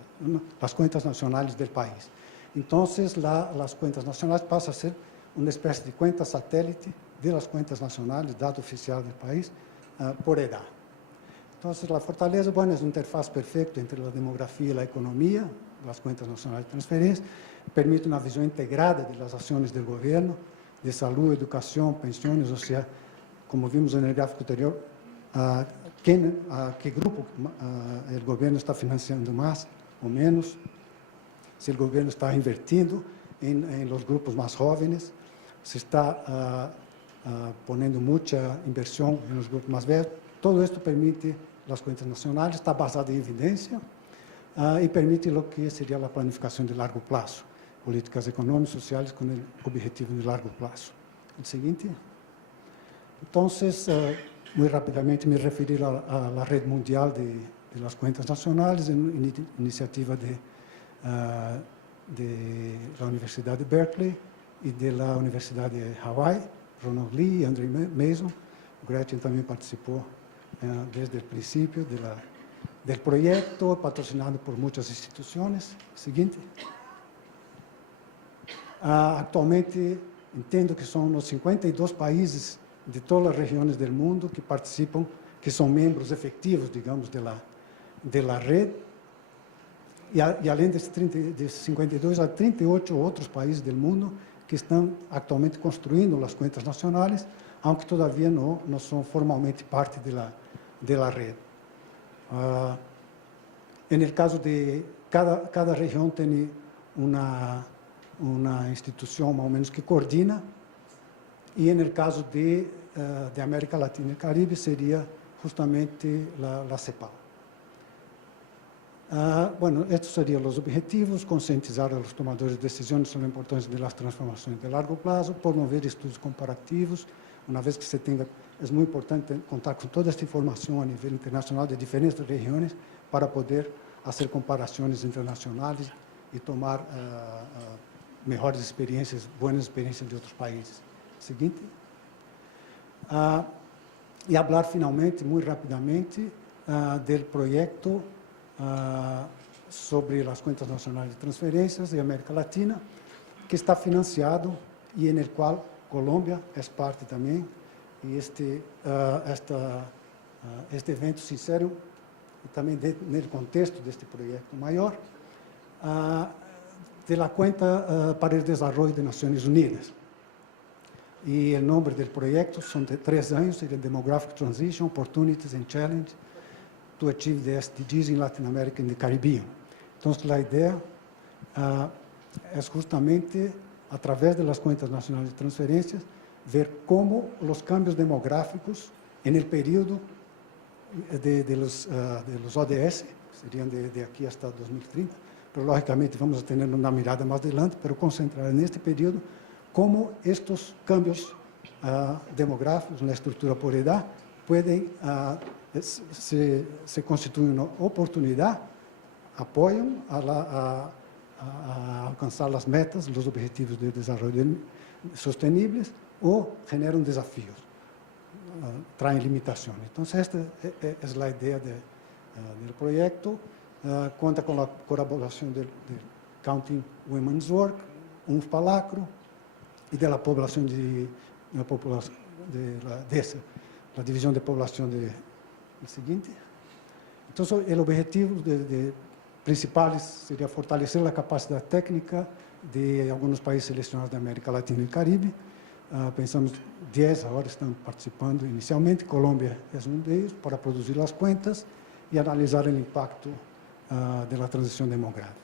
as contas nacionais do país. Então, as contas nacionais passam a ser uma espécie de conta satélite das contas nacionais, dado oficial do país, por idade. Então, a fortaleza, bueno, é uma interface perfeita entre a demografia e a economia, as contas nacionais de transferência, permite uma visão integrada das ações do governo, de saúde, educação, pensões, ou seja, como vimos no gráfico anterior, que grupo o governo está financiando mais ou menos, se o governo está invertindo em los grupos mais jovens, se está ponendo muita inversión en los grupos más viejos. Todo esto permite las cuentas nacionales, está basado en evidencia y permite lo que sería la planificación de largo plazo, políticas económicas, sociales con el objetivo de largo plazo. El siguiente. Entonces, muy rápidamente me referir a la red mundial de las cuentas nacionales, en iniciativa de la Universidad de Berkeley y de la Universidad de Hawái, Ronald Lee y André Mason. Gretchen también participó desde el principio del proyecto, patrocinado por muchas instituciones. Siguiente. Actualmente, entendo que son los 52 países de todas las regiones del mundo que participan, que son miembros efectivos, digamos, de la red. Y além de 52, hay 38 otros países del mundo que están actualmente construyendo las cuentas nacionales, aunque todavía no son formalmente parte de la red. En el caso de cada región tiene una institución más o menos que coordina, y en el caso de América Latina y Caribe sería justamente la CEPAL. Bueno, estos serían los objetivos: concientizar a los tomadores de decisiones sobre la importancia de las transformaciones de largo plazo, promover estudios comparativos. Una vez que se tenga, es muy importante contar con toda esta información a nivel internacional de diferentes regiones para poder hacer comparaciones internacionales y tomar mejores experiencias, buenas experiencias de otros países. Siguiente. Y hablar finalmente, muy rápidamente, del proyecto sobre as contas nacionais de transferências de América Latina, que está financiado e en el qual Colômbia é parte também. E este evento se insere também no contexto deste projeto maior, de la Cuenta para o Desenvolvimento de Nações Unidas. E o nome do projeto são de 3 anos, seria Demographic Transition, Opportunities and Challenge to Achieve the SDGs in Latin America and the Caribbean. Então, a ideia é justamente, através das contas nacionais de transferências, ver como os cambios demográficos, no período de los ODS, seriam de aqui até 2030, mas logicamente vamos ter uma mirada mais adelante, mas concentrar neste período, como estes cambios demográficos na estrutura por edad podem se constituir uma oportunidade, apoiam a alcançar as metas, os objetivos de desenvolvimento sostenibles ou generam desafios, traem limitações. Então, esta é a ideia do projeto. Conta com a colaboração do Counting Women's Work, UNFPA-LACRO, e da população da divisão de população seguinte. Então, o objetivo principais seria fortalecer a capacidade técnica de alguns países selecionados da América Latina e Caribe. Pensamos 10 agora estão participando inicialmente, Colômbia é um deles, para produzir as contas e analisar o impacto da transição demográfica.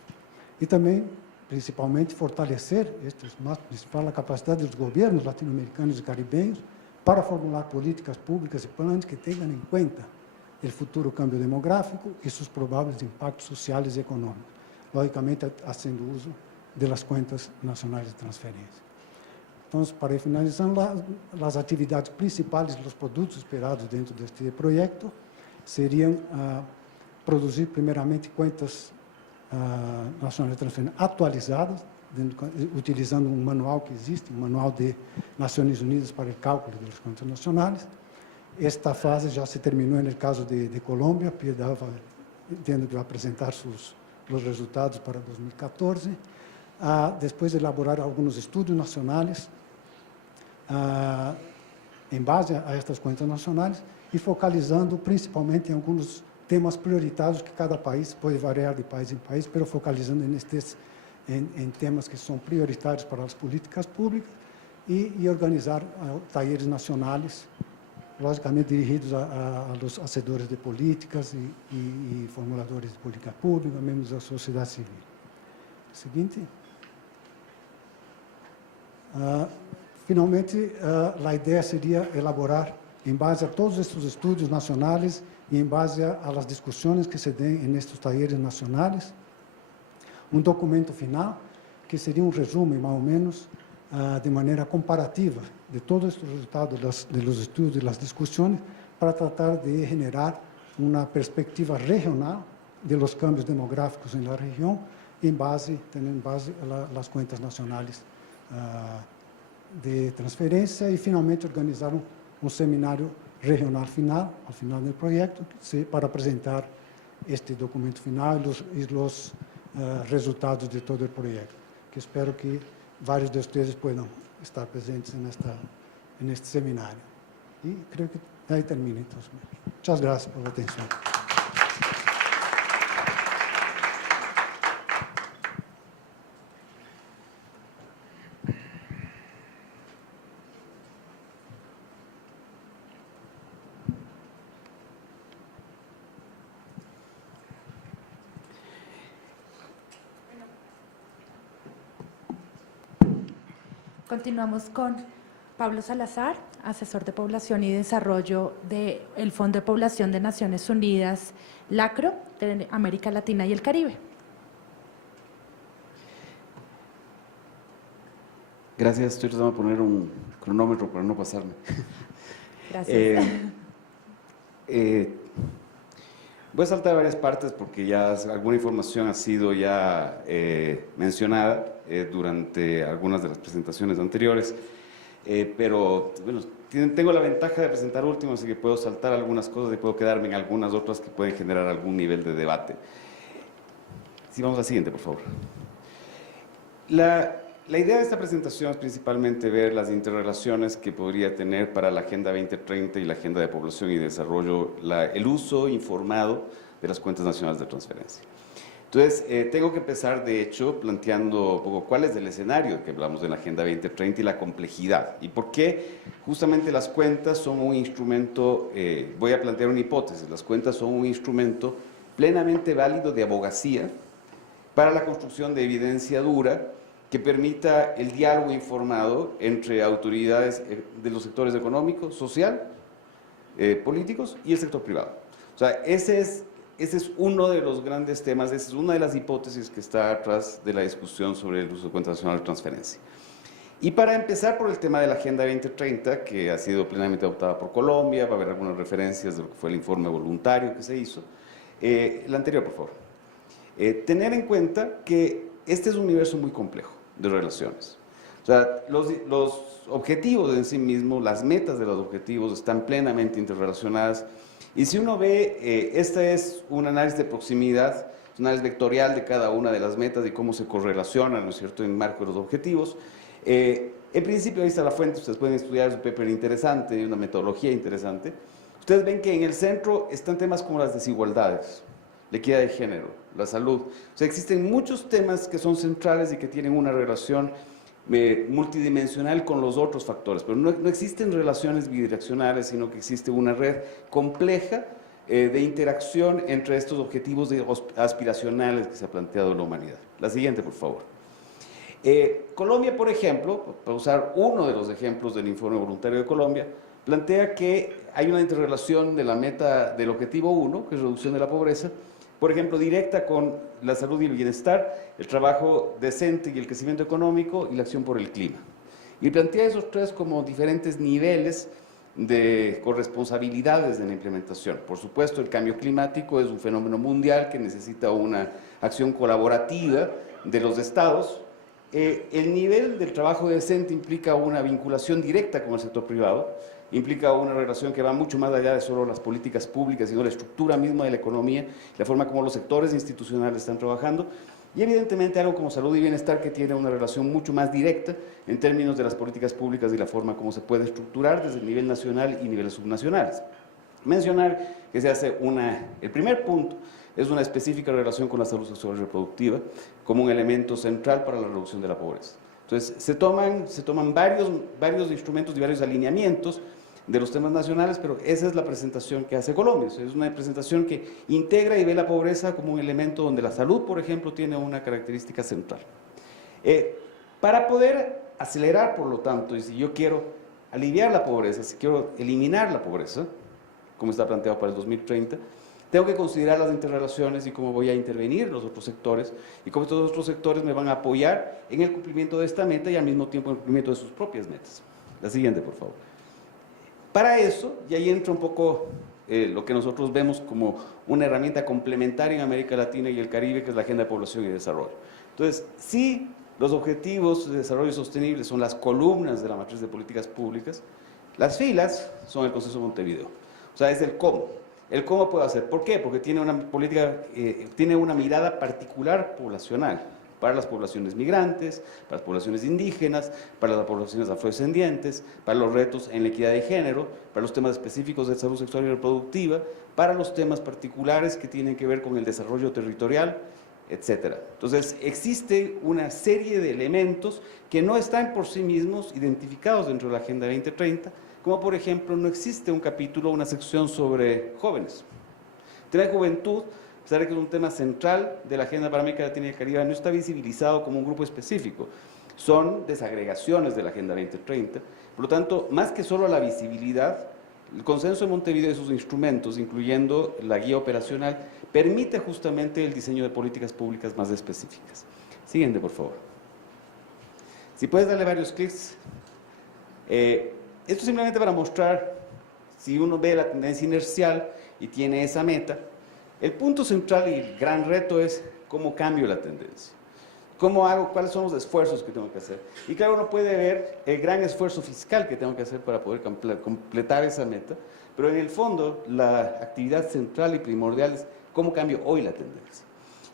E também, principalmente, fortalecer, a capacidade dos governos latino-americanos e caribenhos para formular políticas públicas e planos que tenham em conta o futuro câmbio demográfico e seus prováveis impactos sociais e econômicos, logicamente, fazendo uso das contas nacionais de transferência. Então, para finalizar, as atividades principais dos produtos esperados dentro deste projeto seriam produzir, primeiramente, contas nacionais de transferência atualizadas, utilizando um manual que existe, um manual de Nações Unidas para o cálculo das contas nacionais. Esta fase já se terminou no caso de Colômbia, entendo que vai apresentar os resultados para 2014. Depois de elaborar alguns estudos nacionais em base a estas contas nacionais e focalizando principalmente em alguns temas prioritários que cada país pode variar de país em país, mas focalizando em temas que são prioritários para as políticas públicas e organizar talleres nacionais, logicamente dirigidos aos hacedores de políticas e formuladores de política pública, membros da sociedade civil. Seguinte. Finalmente, a ideia seria elaborar, em base a todos estes estudos nacionais e em base às discussões que se dêem nestes talleres nacionais, um documento final que seria um resumo, mais ou menos, de maneira comparativa de todos estes resultados dos estudos e das discussões para tratar de generar uma perspectiva regional de los cambios demográficos na região, tendo em base as contas nacionais de transferência e, finalmente, organizar um seminário regional final, ao final do projeto, para apresentar este documento final e os resultados de todo o projeto, que espero que vários de vocês possam estar presentes neste seminário. E creio que aí termina, então. Muitas graças pela atenção. Continuamos con Pablo Salazar, asesor de población y desarrollo del Fondo de Población de Naciones Unidas, LACRO, de América Latina y el Caribe. Gracias, estoy tratando de poner un cronómetro para no pasarme. Gracias. Voy a saltar varias partes porque ya alguna información ha sido ya durante algunas de las presentaciones anteriores, pero bueno, tengo la ventaja de presentar último, así que puedo saltar algunas cosas y puedo quedarme en algunas otras que pueden generar algún nivel de debate. Si vamos al siguiente, por favor. La idea de esta presentación es principalmente ver las interrelaciones que podría tener para la Agenda 2030 y la Agenda de Población y Desarrollo el uso informado de las cuentas nacionales de transferencia. Entonces, tengo que empezar, de hecho, planteando un poco cuál es el escenario que hablamos de la Agenda 2030 y la complejidad, y por qué justamente las cuentas son un instrumento, voy a plantear una hipótesis, las cuentas son un instrumento plenamente válido de abogacía para la construcción de evidencia dura que permita el diálogo informado entre autoridades de los sectores económico, social, políticos y el sector privado. O sea, ese es uno de los grandes temas, esa es una de las hipótesis que está atrás de la discusión sobre el uso de cuenta nacional de transferencia. Y para empezar por el tema de la Agenda 2030, que ha sido plenamente adoptada por Colombia, va a haber algunas referencias de lo que fue el informe voluntario que se hizo. La anterior, por favor. Tener en cuenta que este es un universo muy complejo de relaciones. O sea, los objetivos en sí mismos, las metas de los objetivos están plenamente interrelacionadas. Y si uno ve, esta es un análisis de proximidad, un análisis vectorial de cada una de las metas y cómo se correlacionan, ¿no es cierto?, en el marco de los objetivos. En principio, ahí está la fuente, ustedes pueden estudiar, es un paper interesante, una metodología interesante. Ustedes ven que en el centro están temas como las desigualdades, la equidad de género, la salud. O sea, existen muchos temas que son centrales y que tienen una relación multidimensional con los otros factores, pero no existen relaciones bidireccionales, sino que existe una red compleja de interacción entre estos objetivos aspiracionales que se ha planteado la humanidad. La siguiente, por favor. Colombia, por ejemplo, para usar uno de los ejemplos del informe voluntario de Colombia, plantea que hay una interrelación de la meta del objetivo 1, que es reducción de la pobreza, por ejemplo, directa con la salud y el bienestar, el trabajo decente y el crecimiento económico y la acción por el clima. Y plantea esos tres como diferentes niveles de corresponsabilidades en la implementación. Por supuesto, el cambio climático es un fenómeno mundial que necesita una acción colaborativa de los estados. El nivel del trabajo decente implica una vinculación directa con el sector privado, implica una relación que va mucho más allá de solo las políticas públicas, sino la estructura misma de la economía, la forma como los sectores institucionales están trabajando, y evidentemente algo como salud y bienestar que tiene una relación mucho más directa en términos de las políticas públicas y la forma como se puede estructurar desde el nivel nacional y niveles subnacionales. Mencionar que se hace el primer punto es una específica relación con la salud sexual y reproductiva como un elemento central para la reducción de la pobreza. Entonces, se toman varios instrumentos y varios alineamientos de los temas nacionales, pero esa es la presentación que hace Colombia. Es una presentación que integra y ve la pobreza como un elemento donde la salud, por ejemplo, tiene una característica central. Para poder acelerar, por lo tanto, y si yo quiero aliviar la pobreza, si quiero eliminar la pobreza, como está planteado para el 2030, tengo que considerar las interrelaciones y cómo voy a intervenir en los otros sectores y cómo estos otros sectores me van a apoyar en el cumplimiento de esta meta y al mismo tiempo en el cumplimiento de sus propias metas. La siguiente, por favor. Para eso, y ahí entra un poco lo que nosotros vemos como una herramienta complementaria en América Latina y el Caribe, que es la Agenda de Población y Desarrollo. Entonces, si los objetivos de desarrollo sostenible son las columnas de la matriz de políticas públicas, las filas son el Consenso de Montevideo. O sea, es el cómo. El cómo puedo hacer. ¿Por qué? Porque tiene una política, tiene una mirada particular poblacional para las poblaciones migrantes, para las poblaciones indígenas, para las poblaciones afrodescendientes, para los retos en la equidad de género, para los temas específicos de salud sexual y reproductiva, para los temas particulares que tienen que ver con el desarrollo territorial, etc. Entonces, existe una serie de elementos que no están por sí mismos identificados dentro de la Agenda 2030, como por ejemplo, no existe un capítulo, una sección sobre jóvenes. El tema de juventud, a pesar de que es un tema central de la Agenda para América Latina y el Caribe, no está visibilizado como un grupo específico. Son desagregaciones de la Agenda 2030. Por lo tanto, más que solo la visibilidad, el Consenso de Montevideo y sus instrumentos, incluyendo la guía operacional, permite justamente el diseño de políticas públicas más específicas. Siguiente, por favor. Si puedes darle varios clics. Esto simplemente para mostrar, si uno ve la tendencia inercial y tiene esa meta, el punto central y el gran reto es cómo cambio la tendencia. ¿Cómo hago? ¿Cuáles son los esfuerzos que tengo que hacer? Y claro, uno puede ver el gran esfuerzo fiscal que tengo que hacer para poder completar esa meta, pero en el fondo la actividad central y primordial es cómo cambio hoy la tendencia.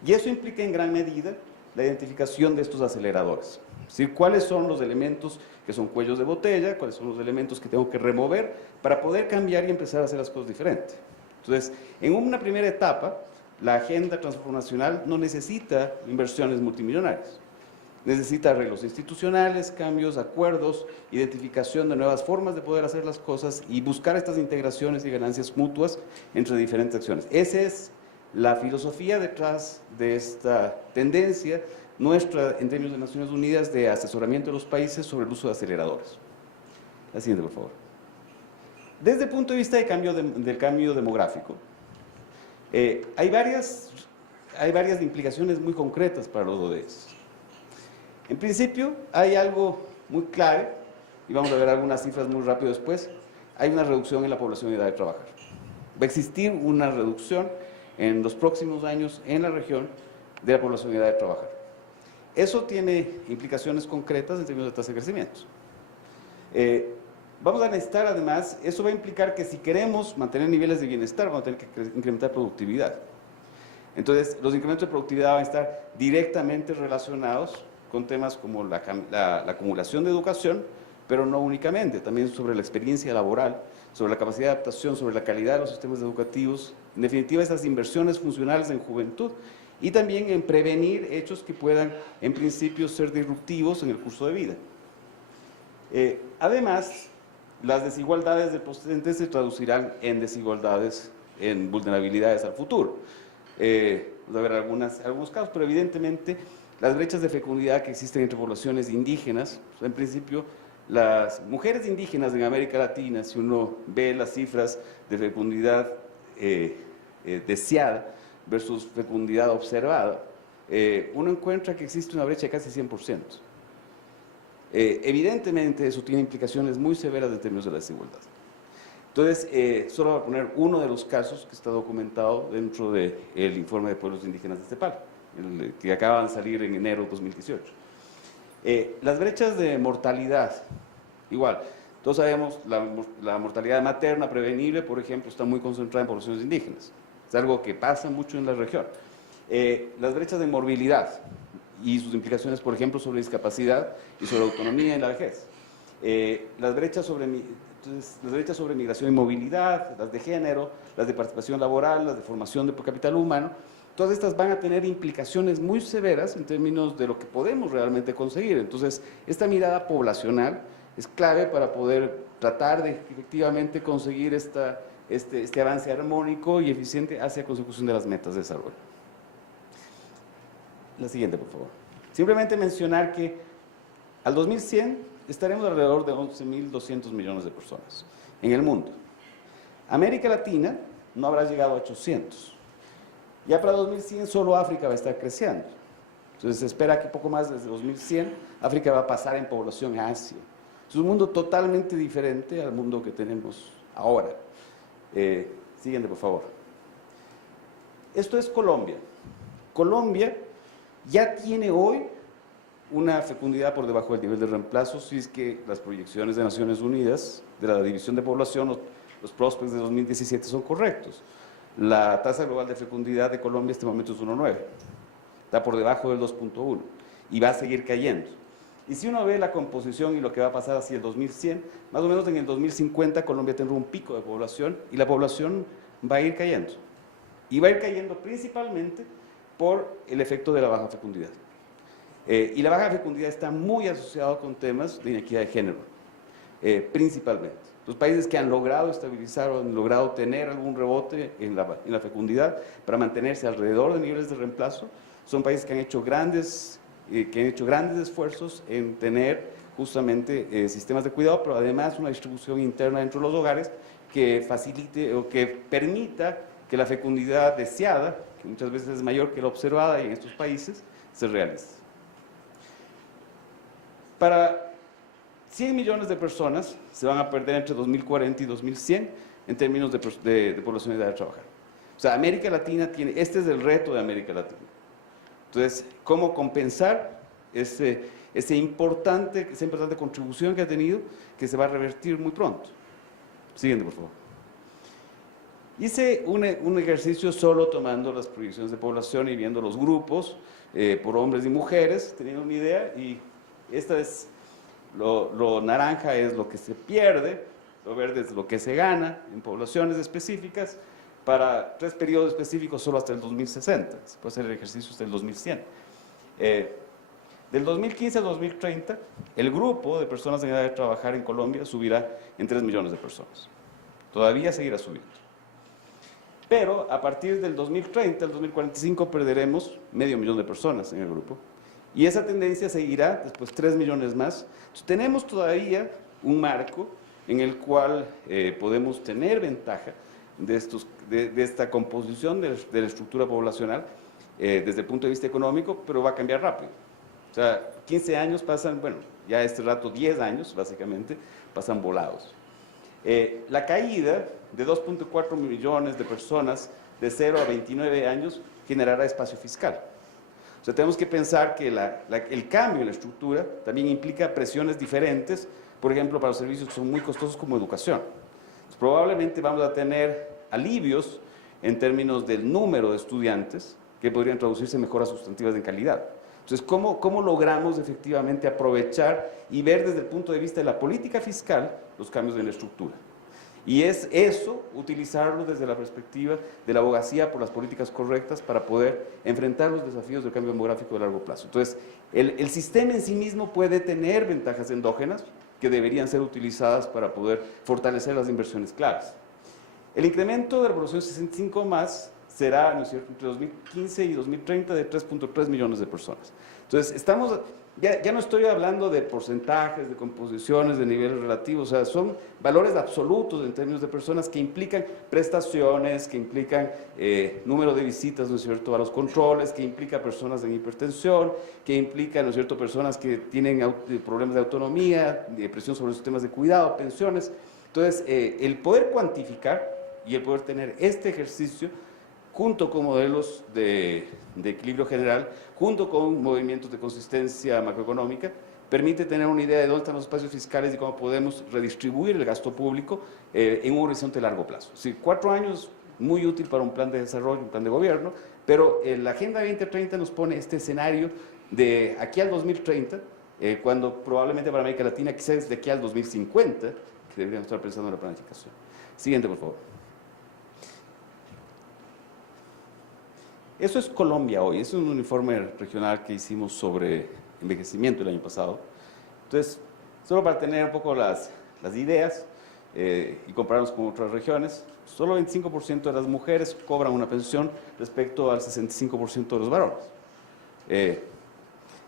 Y eso implica en gran medida la identificación de estos aceleradores. Es decir, cuáles son los elementos que son cuellos de botella, cuáles son los elementos que tengo que remover para poder cambiar y empezar a hacer las cosas diferentes. Entonces, en una primera etapa, la agenda transformacional no necesita inversiones multimillonarias. Necesita arreglos institucionales, cambios, acuerdos, identificación de nuevas formas de poder hacer las cosas y buscar estas integraciones y ganancias mutuas entre diferentes acciones. Esa es la filosofía detrás de esta tendencia nuestra en términos de Naciones Unidas de asesoramiento de los países sobre el uso de aceleradores. La siguiente, por favor. Desde el punto de vista del cambio demográfico, hay varias implicaciones muy concretas para los ODS. En principio, hay algo muy clave, y vamos a ver algunas cifras muy rápido después, hay una reducción en la población de edad de trabajar. Va a existir una reducción en los próximos años en la región de la población de edad de trabajar. Eso tiene implicaciones concretas en términos de tasa de crecimiento. Vamos a necesitar, además, eso va a implicar que si queremos mantener niveles de bienestar, vamos a tener que incrementar productividad. Entonces, los incrementos de productividad van a estar directamente relacionados con temas como la acumulación de educación, pero no únicamente, también sobre la experiencia laboral, sobre la capacidad de adaptación, sobre la calidad de los sistemas educativos, en definitiva, esas inversiones funcionales en juventud, y también en prevenir hechos que puedan, en principio, ser disruptivos en el curso de vida. Además, las desigualdades del presente se traducirán en desigualdades, en vulnerabilidades al futuro. Vamos a ver algunos casos, pero evidentemente las brechas de fecundidad que existen entre poblaciones indígenas, en principio, las mujeres indígenas en América Latina, si uno ve las cifras de fecundidad deseada versus fecundidad observada, uno encuentra que existe una brecha de casi 100%. Evidentemente, eso tiene implicaciones muy severas en términos de la desigualdad. Entonces, solo voy a poner uno de los casos que está documentado dentro del informe de pueblos indígenas de Tepal, que acaban de salir en enero de 2018. Las brechas de mortalidad, igual, todos sabemos, la mortalidad materna prevenible, por ejemplo, está muy concentrada en poblaciones indígenas. Es algo que pasa mucho en la región. Las brechas de morbilidad y sus implicaciones, por ejemplo, sobre discapacidad y sobre autonomía en la vejez. Las brechas sobre migración y movilidad, las de género, las de participación laboral, las de formación de capital humano, todas estas van a tener implicaciones muy severas en términos de lo que podemos realmente conseguir. Entonces, esta mirada poblacional es clave para poder tratar de efectivamente conseguir este avance armónico y eficiente hacia la consecución de las metas de desarrollo. La siguiente, por favor. Simplemente mencionar que al 2100 estaremos alrededor de 11.200 millones de personas en el mundo. América Latina no habrá llegado a 800. Ya para 2100 solo África va a estar creciendo. Entonces se espera que poco más desde 2100 África va a pasar en población a Asia. Es un mundo totalmente diferente al mundo que tenemos ahora. Siguiente, por favor. Esto es Colombia. Colombia ya tiene hoy una fecundidad por debajo del nivel de reemplazo, si es que las proyecciones de Naciones Unidas de la División de Población, los prospects de 2017 son correctos. La tasa global de fecundidad de Colombia en este momento es 1,9. Está por debajo del 2,1 y va a seguir cayendo. Y si uno ve la composición y lo que va a pasar hacia el 2100, más o menos en el 2050 Colombia tendrá un pico de población y la población va a ir cayendo. Y va a ir cayendo principalmente por el efecto de la baja fecundidad. Y la baja fecundidad está muy asociada con temas de inequidad de género, principalmente. Los países que han logrado estabilizar o han logrado tener algún rebote en la fecundidad para mantenerse alrededor de niveles de reemplazo son países que han hecho grandes esfuerzos en tener justamente sistemas de cuidado, pero además una distribución interna dentro de los hogares que facilite o que permita que la fecundidad deseada, que muchas veces es mayor que la observada y en estos países, se realice. Para 100 millones de personas se van a perder entre 2040 y 2100 en términos de población de edad de trabajar. O sea, América Latina tiene, este es el reto de América Latina. Entonces, ¿cómo compensar esa importante contribución que ha tenido, que se va a revertir muy pronto? Siguiente, por favor. Hice un ejercicio solo tomando las proyecciones de población y viendo los grupos por hombres y mujeres, teniendo una idea, y esta es lo naranja es lo que se pierde, lo verde es lo que se gana en poblaciones específicas para 3 periodos específicos solo hasta el 2060, se puede hacer el ejercicio hasta el 2100. Del 2015 al 2030, el grupo de personas en edad de trabajar en Colombia subirá en 3 millones de personas. Todavía seguirá subiendo. Pero a partir del 2030 al 2045 perderemos medio millón de personas en el grupo. Y esa tendencia seguirá después 3 millones más. Entonces, tenemos todavía un marco en el cual podemos tener ventaja de esta composición de la estructura poblacional desde el punto de vista económico, pero va a cambiar rápido. O sea, 15 años pasan, bueno, ya este rato 10 años básicamente, pasan volados. La caída de 2.4 millones de personas de 0 a 29 años generará espacio fiscal. O sea, tenemos que pensar que el cambio en la estructura también implica presiones diferentes, por ejemplo, para los servicios que son muy costosos como educación. Entonces, probablemente vamos a tener alivios en términos del número de estudiantes que podrían traducirse en mejoras sustantivas en calidad. Entonces, ¿cómo logramos efectivamente aprovechar y ver desde el punto de vista de la política fiscal los cambios en la estructura? Y es eso, utilizarlo desde la perspectiva de la abogacía por las políticas correctas para poder enfrentar los desafíos del cambio demográfico de largo plazo. Entonces, el sistema en sí mismo puede tener ventajas endógenas que deberían ser utilizadas para poder fortalecer las inversiones claves. El incremento de la población 65 más será, ¿no es cierto?, entre 2015 y 2030 de 3.3 millones de personas. Entonces, ya no estoy hablando de porcentajes, de composiciones, de niveles relativos, o sea, son valores absolutos en términos de personas que implican prestaciones, que implican número de visitas, ¿no es cierto?, a los controles, que implica personas en hipertensión, que implica, ¿no es cierto?, personas que tienen problemas de autonomía, de presión sobre los sistemas de cuidado, pensiones. Entonces, el poder cuantificar y el poder tener este ejercicio junto con modelos de equilibrio general, junto con movimientos de consistencia macroeconómica, permite tener una idea de dónde están los espacios fiscales y cómo podemos redistribuir el gasto público en un horizonte de largo plazo. Sí, 4 años, muy útil para un plan de desarrollo, un plan de gobierno, pero la Agenda 2030 nos pone este escenario de aquí al 2030, cuando probablemente para América Latina, quizás de aquí al 2050, que deberíamos estar pensando en la planificación. Siguiente, por favor. Eso es Colombia hoy, es un informe regional que hicimos sobre envejecimiento el año pasado. Entonces, solo para tener un poco las ideas y compararnos con otras regiones, solo 25% de las mujeres cobran una pensión respecto al 65% de los varones.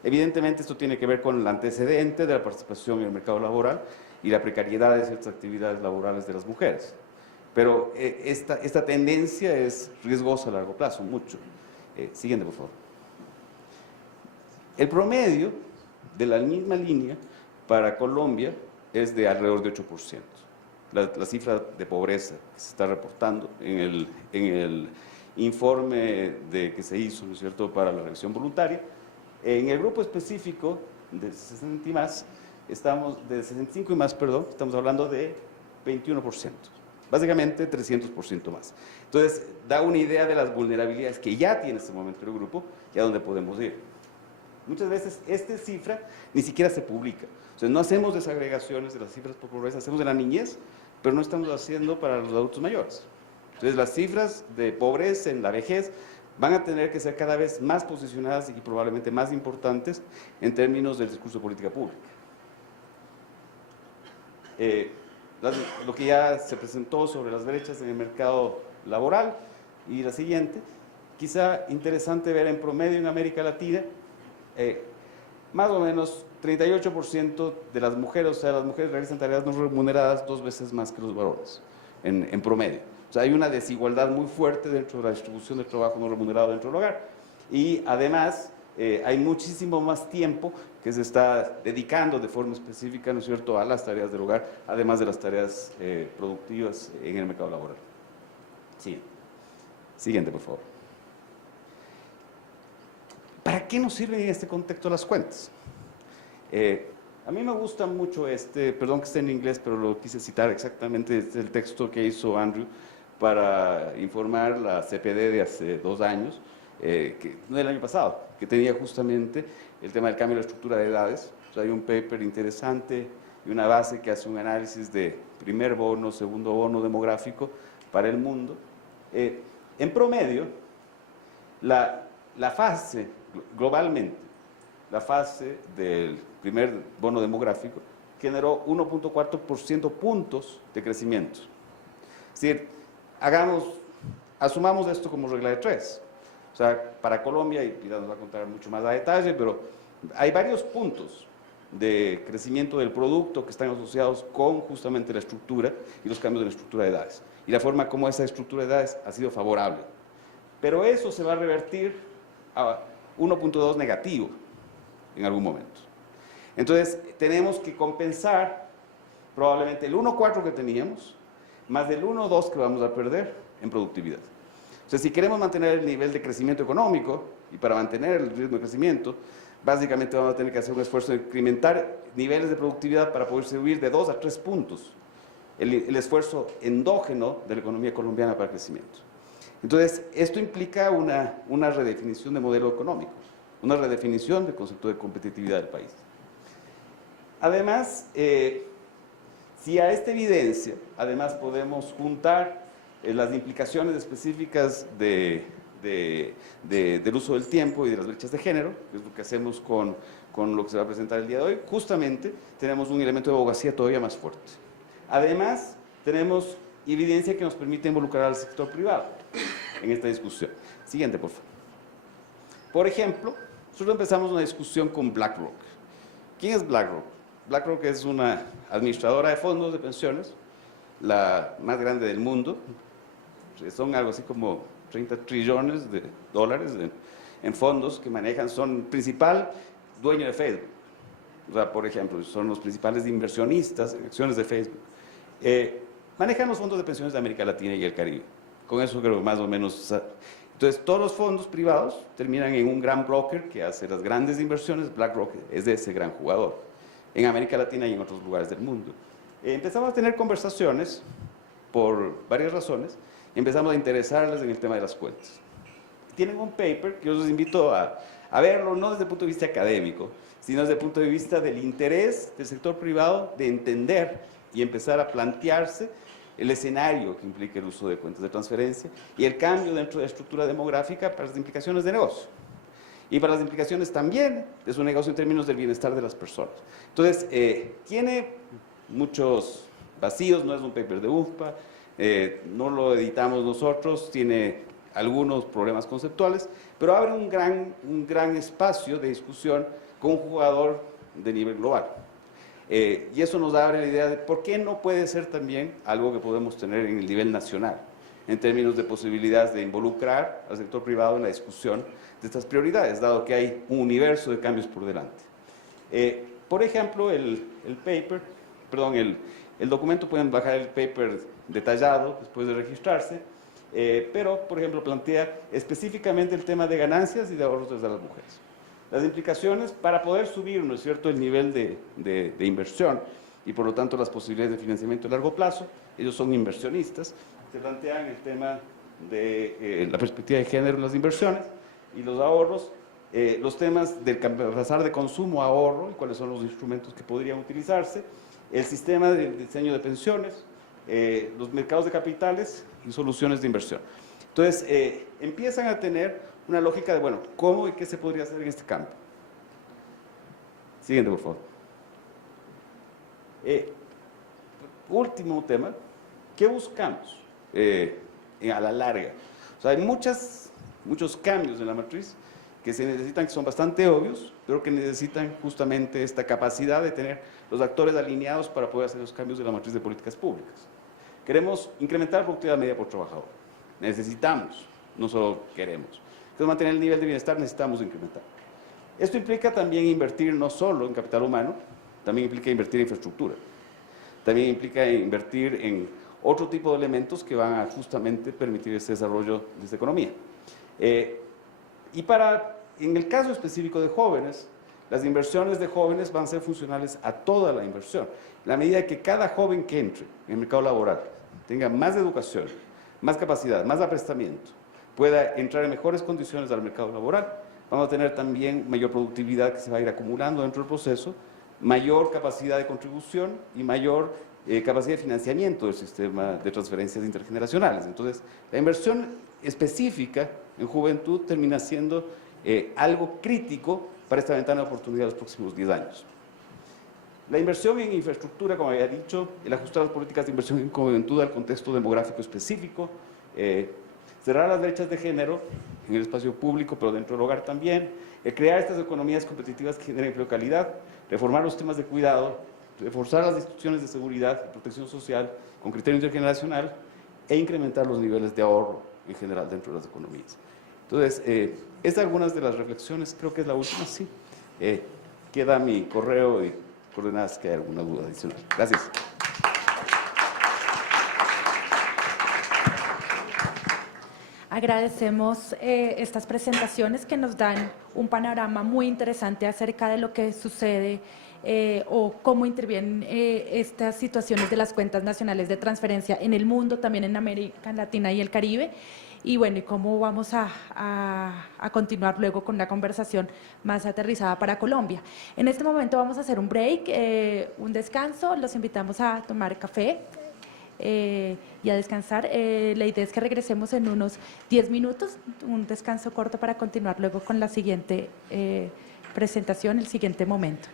Evidentemente, esto tiene que ver con el antecedente de la participación en el mercado laboral y la precariedad de ciertas actividades laborales de las mujeres. Pero esta tendencia es riesgosa a largo plazo, mucho. Siguiente, por favor. El promedio de la misma línea para Colombia es de alrededor de 8%. La cifra de pobreza que se está reportando en el informe que se hizo, ¿no es cierto?, para la revisión voluntaria. En el grupo específico de 60 y más, de 65 y más, perdón, estamos hablando de 21%. Básicamente 300% más. Entonces, da una idea de las vulnerabilidades que ya tiene en este momento el grupo y a dónde podemos ir. Muchas veces esta cifra ni siquiera se publica. O sea, no hacemos desagregaciones de las cifras por pobreza, hacemos de la niñez, pero no estamos haciendo para los adultos mayores. Entonces, las cifras de pobreza en la vejez van a tener que ser cada vez más posicionadas y probablemente más importantes en términos del discurso de política pública. Lo que ya se presentó sobre las brechas en el mercado laboral y la siguiente, quizá interesante ver en promedio en América Latina, más o menos 38% de las mujeres, o sea, las mujeres realizan tareas no remuneradas 2 veces más que los varones, en promedio. O sea, hay una desigualdad muy fuerte dentro de la distribución del trabajo no remunerado dentro del hogar. Y además, hay muchísimo más tiempo que se está dedicando de forma específica, ¿no es cierto?, a las tareas del hogar, además de las tareas productivas en el mercado laboral. Sí. Siguiente, por favor. ¿Para qué nos sirven en este contexto las cuentas? A mí me gusta mucho perdón que esté en inglés, pero lo quise citar exactamente, es el texto que hizo Andrew para informar la CPD de hace 2 años, no del año pasado, que tenía justamente el tema del cambio de la estructura de edades. O sea, hay un paper interesante y una base que hace un análisis de primer bono, segundo bono demográfico para el mundo. En promedio, la fase, globalmente, la fase del primer bono demográfico generó 1.4% puntos de crecimiento. Es decir, asumamos esto como regla de 3. O sea, para Colombia, y Pilar nos va a contar mucho más a detalle, pero hay varios puntos de crecimiento del producto que están asociados con justamente la estructura y los cambios de la estructura de edades. Y la forma como esa estructura de edades ha sido favorable. Pero eso se va a revertir a 1.2 negativo en algún momento. Entonces, tenemos que compensar probablemente el 1.4 que teníamos, más del 1.2 que vamos a perder en productividad. O sea, si queremos mantener el nivel de crecimiento económico, y para mantener el ritmo de crecimiento, básicamente vamos a tener que hacer un esfuerzo de incrementar niveles de productividad para poder subir de 2 a 3 puntos el esfuerzo endógeno de la economía colombiana para el crecimiento. Entonces, esto implica una redefinición de modelo económico, una redefinición del concepto de competitividad del país. Además, si a esta evidencia, además podemos juntar las implicaciones específicas del uso del tiempo y de las brechas de género, que es lo que hacemos con lo que se va a presentar el día de hoy, justamente tenemos un elemento de abogacía todavía más fuerte. Además, tenemos evidencia que nos permite involucrar al sector privado en esta discusión. Siguiente, por favor. Por ejemplo, nosotros empezamos una discusión con BlackRock. ¿Quién es BlackRock? BlackRock es una administradora de fondos de pensiones, la más grande del mundo. Son algo así como 30 trillones de dólares en fondos que manejan, son principal dueño de Facebook. O sea, por ejemplo, son los principales inversionistas en acciones de Facebook. Manejan los fondos de pensiones de América Latina y el Caribe. Con eso creo que más o menos. Entonces, todos los fondos privados terminan en un gran broker que hace las grandes inversiones. BlackRock es de ese gran jugador, en América Latina y en otros lugares del mundo. Empezamos a tener conversaciones por varias razones. Empezamos a interesarles en el tema de las cuentas. Tienen un paper que yo los invito a verlo, no desde el punto de vista académico, sino desde el punto de vista del interés del sector privado de entender y empezar a plantearse el escenario que implica el uso de cuentas de transferencia y el cambio dentro de la estructura demográfica para las implicaciones de negocio. Y para las implicaciones también de su negocio en términos del bienestar de las personas. Entonces, tiene muchos vacíos, no es un paper de UFPA, no lo editamos nosotros, tiene algunos problemas conceptuales, pero abre un gran espacio de discusión con un jugador de nivel global. Y eso nos abre la idea de por qué no puede ser también algo que podemos tener en el nivel nacional, en términos de posibilidades de involucrar al sector privado en la discusión de estas prioridades, dado que hay un universo de cambios por delante. Por ejemplo, el documento, pueden bajar el paper detallado después de registrarse, pero, por ejemplo, plantea específicamente el tema de ganancias y de ahorros de las mujeres. Las implicaciones para poder subir, ¿no es cierto?, el nivel de inversión y, por lo tanto, las posibilidades de financiamiento a largo plazo. Ellos son inversionistas. Se plantean el tema de la perspectiva de género en las inversiones y los ahorros, los temas del pasar de consumo a ahorro y cuáles son los instrumentos que podrían utilizarse, el sistema de diseño de pensiones, los mercados de capitales y soluciones de inversión. Entonces, empiezan a tener una lógica de, bueno, ¿cómo y qué se podría hacer en este campo? Siguiente, por favor. Último tema, ¿qué buscamos a la larga? O sea, hay muchos cambios en la matriz que se necesitan, que son bastante obvios, pero que necesitan justamente esta capacidad de tener los actores alineados para poder hacer los cambios de la matriz de políticas públicas. Queremos incrementar la productividad media por trabajador. Necesitamos, no solo queremos. Entonces, mantener el nivel de bienestar necesitamos incrementar. Esto implica también invertir no solo en capital humano, también implica invertir en infraestructura. También implica invertir en otro tipo de elementos que van a justamente permitir ese desarrollo de esta economía. Y para En el caso específico de jóvenes, las inversiones de jóvenes van a ser funcionales a toda la inversión. En la medida que cada joven que entre en el mercado laboral tenga más educación, más capacidad, más aprestamiento, pueda entrar en mejores condiciones al mercado laboral, vamos a tener también mayor productividad que se va a ir acumulando dentro del proceso, mayor capacidad de contribución y mayor capacidad de financiamiento del sistema de transferencias intergeneracionales. Entonces, la inversión específica en juventud termina siendo algo crítico para esta ventana de oportunidad de los próximos 10 años. La inversión en infraestructura, como había dicho, el ajustar las políticas de inversión en juventud al contexto demográfico específico, cerrar las brechas de género en el espacio público, pero dentro del hogar también, crear estas economías competitivas que generen empleo de calidad, reformar los temas de cuidado, reforzar las instituciones de seguridad y protección social con criterio intergeneracional e incrementar los niveles de ahorro en general dentro de las economías. Entonces, estas algunas de las reflexiones, creo que es la última, sí. Queda mi correo y coordenadas que hay alguna duda adicional. Gracias. Agradecemos estas presentaciones que nos dan un panorama muy interesante acerca de lo que sucede o cómo intervienen estas situaciones de las cuentas nacionales de transferencia en el mundo, también en América Latina y el Caribe. Y bueno, y cómo vamos a continuar luego con una conversación más aterrizada para Colombia. En este momento vamos a hacer un break, un descanso, los invitamos a tomar café y a descansar. La idea es que regresemos en unos 10 minutos, un descanso corto para continuar luego con la siguiente presentación, el siguiente momento.